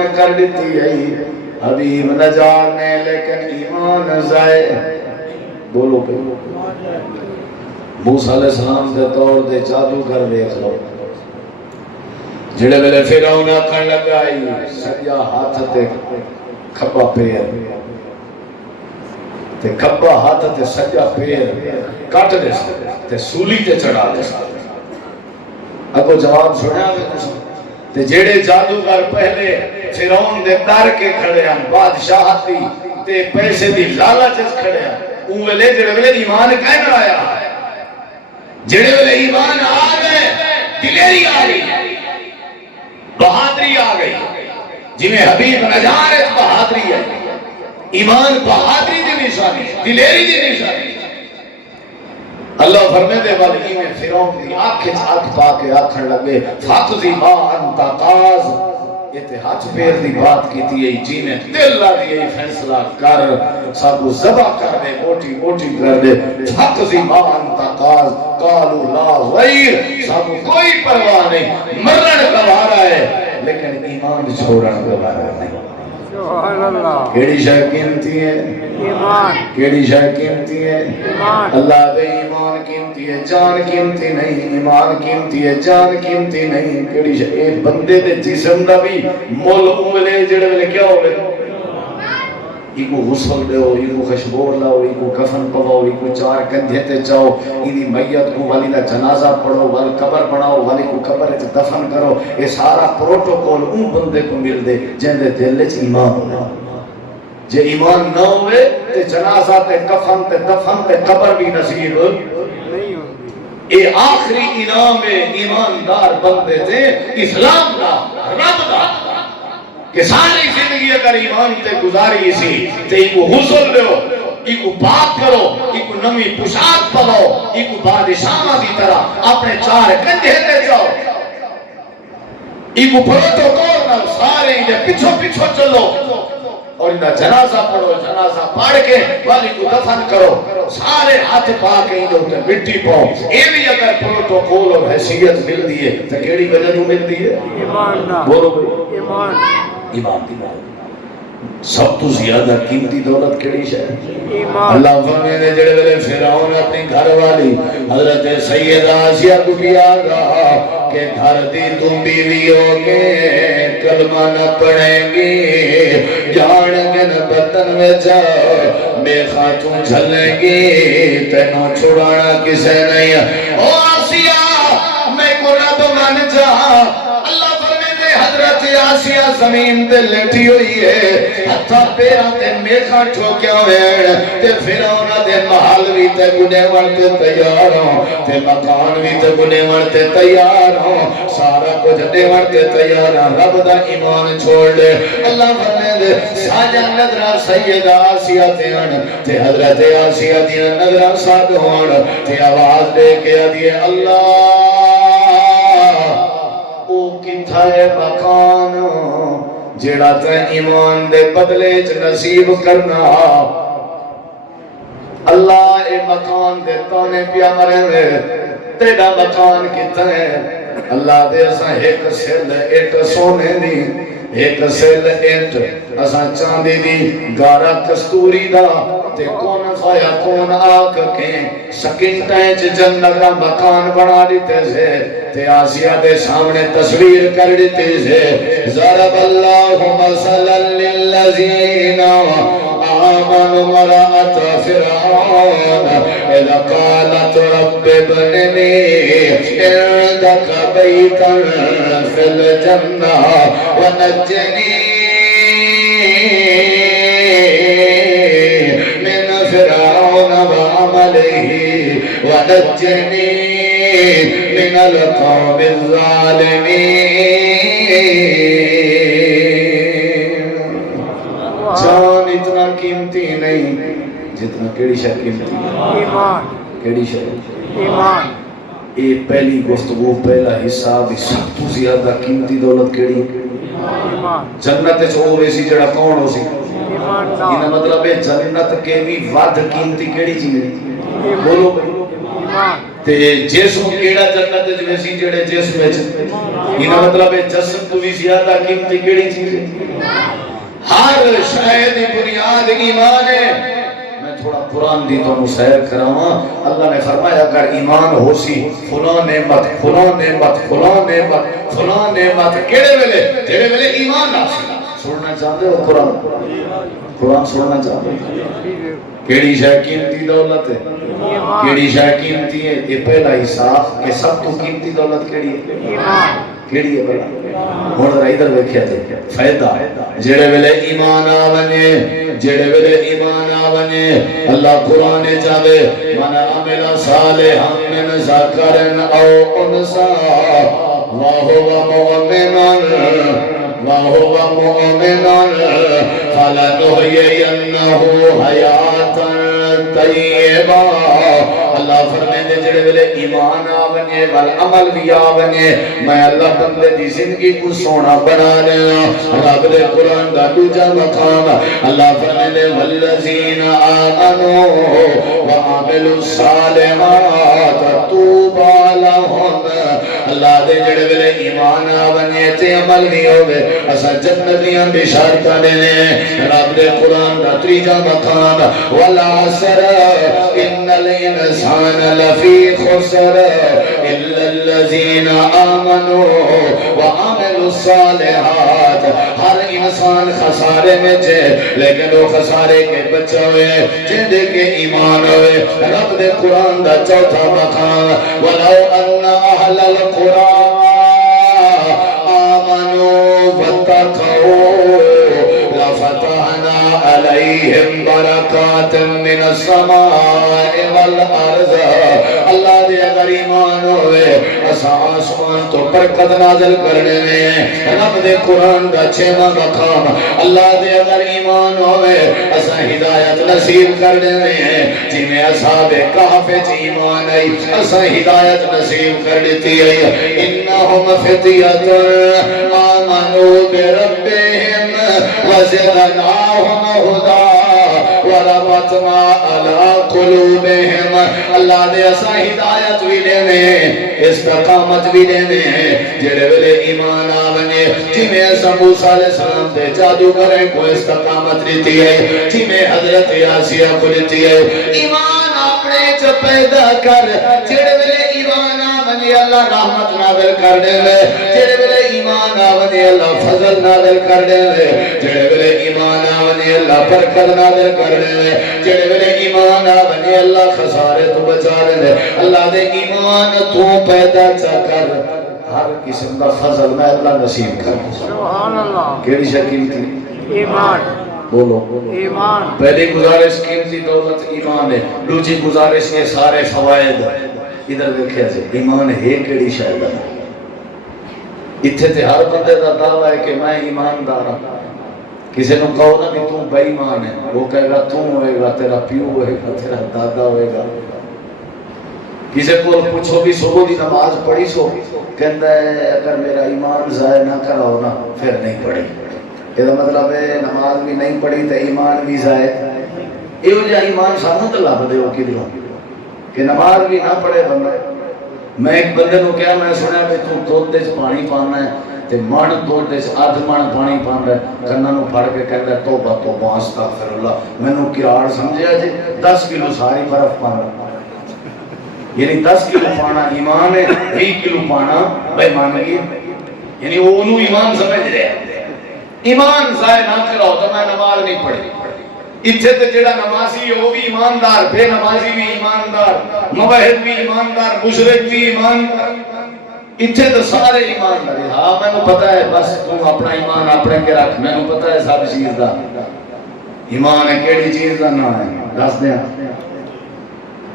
قربان کر دیتی ہے حبیب نجار نے، لیکن ایمان ضائع بولو پہ موسیٰ علیہ السلام دے طور دے جادوگر دیکھ لو جڑے ویلے فرعون آکھن لگا سجا ہاتھ تے کھبا پیر تے کھبا ہاتھ تے سجا پیر کٹ دے تے سولی تے چڑھا دے اگو جواب سنیا تے جڑے جادوگر پہلے فرعون دے در کے کھڑے ہیں بادشاہتی تے پیسے دی لالچ کھڑے ہیں اون ویلے جڑے ویلے ایمان کہنا آیا جڑے ویلے ایمان آ گئے دلیری آ گئی بہادری آ گئی جی میں حبیب نجار بہادری ہے ایمان بہادری دی نشانی دلیری دی نشانی اللہ فرمے دے والی میں فرعون دی آنکھیں آنکھ پا کے آکھن لگے فاقضی ما انتا قاض یہ تے ہاتھ پیر دی بات کی تھی جی میں دل لا دیئے فیصلہ کر سب کو ذبح کر دے موٹی موٹی کر دے فاقضی ما انتا قاض قالوا لا غیر سب کو کوئی پرواہ نہیں مرن گوارا ہے لیکن ایمان چھوڑن گوارا نہیں سبحان اللہ کیڑی شے قیمتی ہے ایمان کیڑی شے قیمتی ہے ایمان اللہ دے ایمان قیمتی ہے جان قیمتی نہیں ایمان قیمتی ہے جان قیمتی نہیں کیڑی شے اے بندے دے جسم دا بھی مول اولے جڑے ویلے کیا ہوے ایکو غسل دیو ایکو خشبور لاؤ ایکو کفن پواؤ ایکو چار کندھے تے جاؤ اینی میت کو والی دا جنازہ پڑھو والی قبر بناؤ والی کو قبر وچ دفن کرو یہ سارا پروٹوکول اون بندے کو مل دے جن دے دل وچ ایمان ہونا جے ایمان نہ ہوئے تے جنازہ تے کفن تے دفن تے قبر بھی نصیب نہیں ہوتی اے آخری انعام ایماندار بندے تے اسلام دا رب دا کہ ساری زندگی اگر ایمان تے گزاری سی تے ایکو غسل دیو ایکو پاک کرو ایکو نمی پوشاک پاؤ ایکو بادشاہ دی طرح اپنے چار کندھے تے جاؤ ایکو پروٹوکول نہ سارے انہیں پچھو پچھو چلو اور انہیں جنازہ پڑھو جنازہ پڑھ کے والی کو دفن کرو سارے ہاتھ پا کے انہیں مٹی پاؤ یہ بھی اگر پروٹوکول اور حیثیت مل دیئے تو کیڑی وجہ تو مل دیئے ایمان نہ بولو بھئی ایمان ایمان دی بات سب تو زیادہ قیمتی دولت کیڑی شے ایمان اللہ فرمائے دے جڑے ویلے فرعون اپنی گھر والی حضرت سیدہ آسیہ کو کیا گا کہ گھر دی تم بیوی ہو کے کلمہ نہ پڑھیں گی جان کے نہ بطن میں جا بے خاتون جھلیں گی تینوں چھڑانا کسے نہیں او آسیہ میں کو رب من جا اللہ فرمائے دے حضرت آسیہ زمین تے لیٹی ہوئی ہے ہتھا پیرا تے میخا ٹھوکیا ہوئے تے فرعون دے محل بھی تے گنے ورتے تیار ہوں تے مکان بھی تے گنے ورتے تیار ہوں سارا کچھ دے ورتے تیار ہوں رب دا ایمان چھوڑ لے اللہ فرمائے دے ساجا نظرہ سیدہ آسیہ تے تے حضرت آسیہ دی نظرہ ساتھ ہون تے آواز دے کے دیئے اللہ او کتھا ہے مکان جیڑا تے ایمان دے بدلے چ نصیب کرنا اللہ اے مکان دے تانے پیا مرے ہوئے تیرا مکان کتھا ہے اللہ دے اساں ایک سل ایک سونے دی ایک سل ایٹ اساں چاندی دی گارا کستوری دا تے کون فایا کون آکھ کے سکنٹائیں چ جنت کا مکان بنا دیتے سے تے آسیہ دے سامنے تصویر کر دیتے سے ضرب اللہ مثلا للذین آمنوا امرأۃ فرعون اذ قالت رب ابن لي عندك بيتا في الجنة ونجني من فرعون وعمله ونجني من القوم الظالمين جان اتنا قیمتی نہیں جتنا کیڑی شے قیمتی ایمان کیڑی شے ایمان یہ پہلی گفتگو پہلا حصہ بھی سب تو زیادہ قیمتی دولت کیڑی ایمان جنت چھو ویسی جڑا کون ہو سی ایمان یہ مطلب ہے جنت کے بھی ود قیمتی کیڑی چیز ہے بولو بھئی ایمان تے جسم کیڑا جنت وچ ویسی جڑے جسم وچ اینا مطلب ہے جسم تو بھی زیادہ قیمتی کیڑی چیز ہے؟ ہر شے دی بنیاد ایمان ہے۔ میں تھوڑا قرآن دی تو سیر کراواں۔ اللہ نے فرمایا اگر ایمان ہو سی فلاں نعمت فلاں نعمت فلاں نعمت فلاں نعمت کیڑے ویلے جڑے ویلے ایمان حاصل سننا چاہتے ہو قرآن قرآن سننا چاہتے ہو کیڑی شے قیمتی دولت ہے کیڑی شے قیمتی ہے یہ پہلا حساب کہ سب تو قیمتی دولت کیڑی ہے ایمان کیڑی ہے بھلا ہن ذرا ادھر ویکھیا تے فائدہ جڑے ویلے ایمان آونے جڑے ویلے ایمان آونے اللہ قرآن چاہے من عمل صالحا من ذکر او انثى وهو مؤمن وهو مؤمن فلنحيينه حياة طیبہ اللہ فرمائے دے جڑے ویلے ایمان آونے والعمل بھی آونے میں اللہ بندے دی زندگی کو سونا بنا رہا رب دے قرآن دا دوجا مقام اللہ فرمائے دے والذین آمنوا وعملوا الصالحات طوبى لهم اللہ دے جڑے ویلے ایمان آونے تے عمل بھی ہوئے اسا جنتیاں بشارتاں دینے رب دے قرآن دا تریجا مقام والعصر ان الانسان لفی خسر الا الذین آمنوا وعملوا الصالحات ہر انسان خسارے میں چھے لیکن وہ خسارے کے بچہ ہوئے جن کے ایمان ہوئے رب دے قرآن دا چوتھا مقام ولو ان اہل القرآن آمنوا واتقوا لفتحنا علیہم برکات من السماء والارض اللہ دے اگر ایمان ہوئے اسا آسمان تو برکت نازل کرنے میں رب دے قرآن دا چھواں مقام اللہ دے اگر ایمان ہوئے اسا ہدایت نصیب کرنے میں جی میں اصحاب کہف ایمان آئی اسا ہدایت نصیب کر دیتی ہے انہم فتیت آمنوا بربہم وزدناہم ہدا وربطنا علی قلوبہم اللہ دے اسا ہدایت بھی دینے استقامت بھی دینے جڑے ویلے ایمان آونے جی میں ایسا موسیٰ علیہ السلام دے جادوگریں کو استقامت دیتی ہے جی میں حضرت آسیہ کو دیتی ہے ایمان اپنے چ پیدا کر جڑے ویلے ایمان آونے اللہ رحمت نازل کر دے جڑے ویلے ایمان آونے اللہ فضل نازل کر دے جڑے ویلے ایمان آونے اللہ برکت نازل کر دے جڑے ویلے ایمان آونے اللہ خسارے تو بچا دے اللہ دے ایمان تو پیدا چا کر ہر قسم کا فضل میں اللہ نصیب کر سبحان اللہ کیڑی شکل تھی ایمان بولو ایمان پہلی گزارش قیمتی دولت ایمان ہے دوسری گزارش یہ سارے فوائد ادھر دیکھیا سے ایمان ہے کیڑی شاید اتھے تے ہر بندے دا دعویٰ ہے کہ میں ایماندار ہوں کسی نے کہو نا کہ تم بے ایمان ہے وہ کہے گا تم ہوئے گا تیرا پیو ہوئے گا تیرا دادا ہوئے گا کسی کو پوچھو بھی صبح دی نماز پڑھی سو کہتا ہے اگر میرا ایمان ضائع نہ کراؤ نا پھر نہیں پڑھی یہ مطلب ہے نماز بھی نہیں پڑھی تو ایمان بھی ضائع یہ جا ایمان سانو تو لب دے ہو کدھروں کہ نماز بھی نہ پڑھے بندہ میں ایک بندے کو کیا میں سنیا بھی تو دودھ دے پانی پانا ہے تے من دودھ دے آدھ من پانی پان رہا ہے کنہ نو پھڑ کے کہتا ہے توبہ توبہ استغفراللہ میں نو کراڑ سمجھیا جی 10 کلو ساری برف پانا یعنی 10 کلو پانا ایمان ہے 20 کلو پانا بے مانگی یعنی وہ انہوں ایمان سمجھ رہے ہیں ایمان ضائع نہ کراؤ تو میں نماز نہیں پڑھی اتھے تے جڑا نمازی ہے وہ بھی ایماندار بے نمازی بھی ایماندار موحد بھی ایماندار مشرک بھی ایماندار اتھے تو سارے ایماندار ہاں میں نے پتا ہے بس تم اپنا ایمان اپنے کے رکھ میں نے پتا ہے سب چیز دا ایمان ہے کیڑی چیز دا نہ ہے دس دیں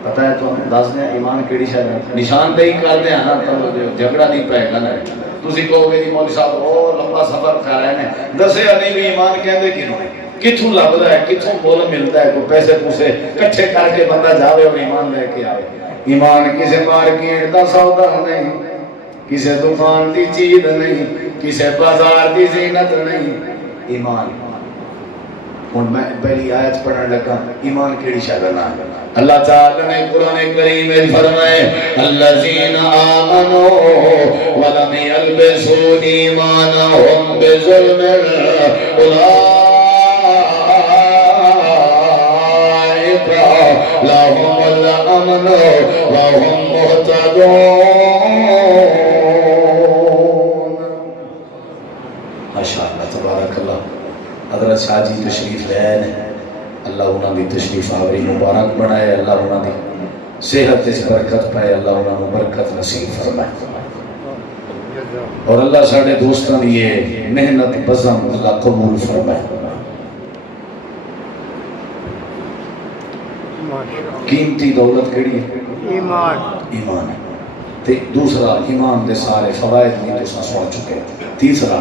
پتا ہے تو دس دیں ایمان کیڑی شاید ہے نشان دہی کر دیں نا جھگڑا نہیں پائے گا نا تسی کہو گے جی مولوی صاحب او لمبا سفر کر رہے ہیں دسے نہیں بھی ایمان کہندے کیوں کتھوں لبدا ہے کتھوں مول ملتا ہے کوئی پیسے پوسے کٹھے کر کے بندہ جاوے اور ایمان لے کے آئے ایمان کسی مارکیٹ دا سودا نہیں کسی دکان دی چیز نہیں کسی بازار دی زینت نہیں ایمان ہوں میں پہلی آیت پڑھنے لگا ایمان کیڑی شے دا نام ہے اللہ تعالی نے قرآن کریم میں فرمائے الذین آمنوا ولم یلبسوا ایمانهم بظلم اولئک لهم الامن وهم مهتدون ماشاءاللہ تبارک اللہ حضرت شاہ جی تشریف لے آئے ہیں اللہ انہوں نے تشریف آوری مبارک بنائے اللہ انہوں نے صحت اس برکت پائے اللہ انہوں نے برکت نصیب فرمائے اور اللہ ساڑھے دوستان یہ محنت بزم اللہ قبول فرمائے قیمتی دولت کیڑی ہے ایمان ایمان ہے دوسرا ایمان دے سارے فوائد نہیں تو سن چکے تیسرا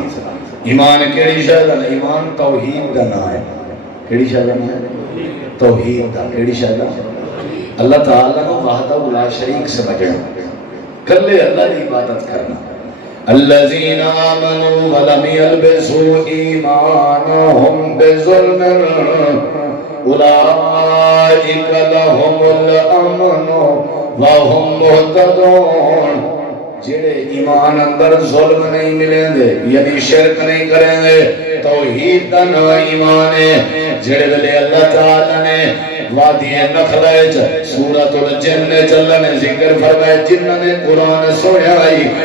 ایمان کیڑی شاید ہے ایمان توحید دا نام ہے کیڑی شاید ہے توحید دا کیڑی شاید ہے اللہ تعالیٰ کو وحدہ لا شریک سمجھنا کلے اللہ کی عبادت کرنا الذین آمنوا ولم یلبسوا ایمانهم بظلم اولئک لهم الامن وهم مهتدون جڑے ایمان اندر ظلم نہیں ملیں دے یعنی شرک نہیں کریں گے توحید دا نام ایمان ہے جڑے ویلے اللہ تعالی نے وادی نخل سورۃ الجن چلن ذکر فرمائے جنہاں نے قرآن سنیا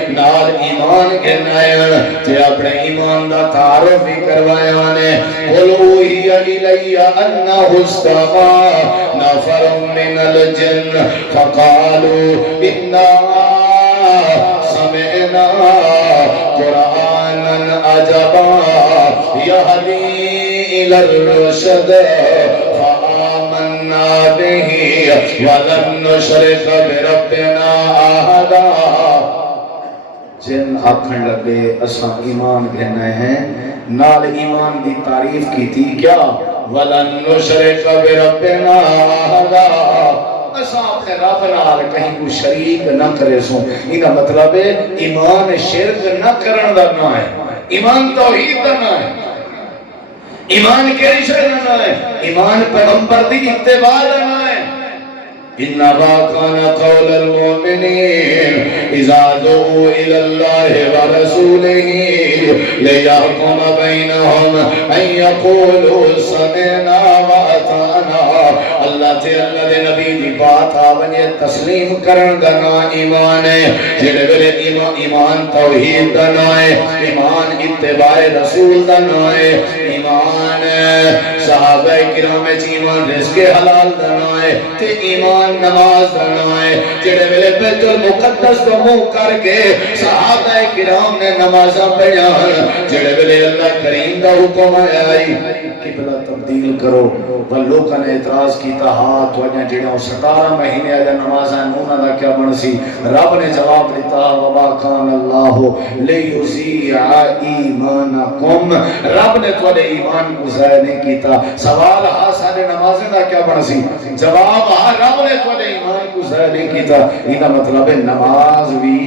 نال ایمان گنائن تے اپنے ایمان دا تعارف بھی کروایا نے قل اوحی الی انہ استمع نفر من الجن فقالوا انا سمعنا قرآنا عجبا يهدي إلى الرشد فآمنا به ولن نشرك بربنا أحدا جن آکھن لگے اساں ایمان گھنے ہیں نال ایمان دی تعریف کی تھی کیا ولن نشرک بربنا احدا اساں اپنے رب نال کہیں کوئی شریک نہ کرے سو یہ مطلب ہے ایمان شرک نہ کرن دا نام ہے ایمان توحید دا نام ہے ایمان کیڑی شے دا نام ہے ایمان پیغمبر دی اتباع دا نام ہے انما كان قول المؤمنين اذا دعوا الى الله ورسوله ليحكم بينهم ان يقولوا سمعنا واطعنا اللہ تے اللہ دے نبی دی بات آونے تسلیم کرن دا نام ایمان ہے جڑے ویلے ایمان توحید دا نام ہے ایمان اتباع رسول دا نام ہے ایمان صحابہ کرام وچ ایمان رزق حلال دا نام ہے تے ایمان نماز دا نام ہے جڑے ویلے بیت المقدس تو منہ کر کے صحابہ کرام نے نمازاں پڑھیاں جڑے ویلے اللہ کریم دا حکم آیا قبلہ تبدیل کرو بل لوگوں نے اعتراض کیتا ہاتھ وجہ جڑا 17 مہینے اگر نماز انہوں دا کیا بنسی رب نے جواب دیتا وما کان اللہ لیضیع ایمانکم رب نے تھوڑے ایمان کو ضائع نہیں کیتا سوال ہاں سارے نمازیں دا کیا بنسی جواب ہاں رب نے تھوڑے ایمان کو ضائع نہیں کیتا یہ مطلب ہے نماز بھی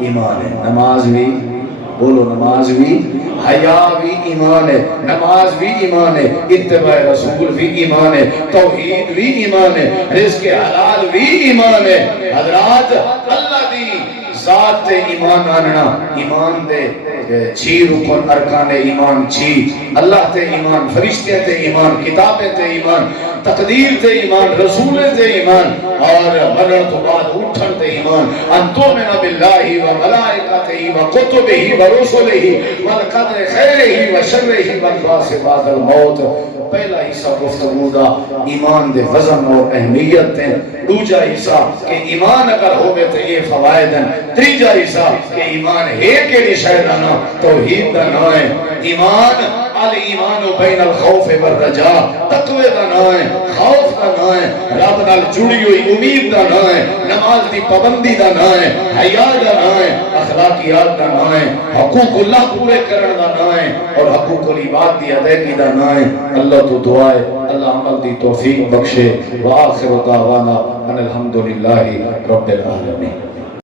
ایمان ہے نماز بھی بولو نماز بھی حیا بھی ایمان ہے نماز بھی ایمان ہے اتباع رسول بھی ایمان ہے توحید بھی ایمان ہے رزق حلال بھی ایمان ہے حضرات اللہ دی ذات تے ایمان آننا ایمان دے 6 رکن ارکان ایمان 6 اللہ تے ایمان فرشتے تے ایمان کتابیں تے ایمان تقدیر تے ایمان رسول تے ایمان اور مرن تو بعد اٹھن تے ایمان انتو من باللہ و ملائکتہ و کتبہ و رسلہ والقدر خیرہ و شرہ والباس بعد الموت پہلا حصہ گفتگو دا ایمان دے وزن اور اہمیت ہیں دوجا حصہ کہ ایمان اگر ہوگے تو یہ فوائد ہیں تیجا حصہ کہ ایمان ہے کہ نشاہدانا توحید دا نام ہے ایمان الایمان بین الخوف والرجاء تقوی دا نام ہے خوف دا نام ہے رب نال جڑی ہوئی امید دا نام ہے نماز دی پابندی دا نام ہے حیا دا نام ہے اخلاقیات دا نام ہے حقوق اللہ پورے کرن دا نام ہے اور حقوق العباد دی ادائیگی دا نام ہے اللہ تو دعائے اللہ عمل دی توفیق بخشے وآخر دعوانا ان الحمدللہ رب العالمین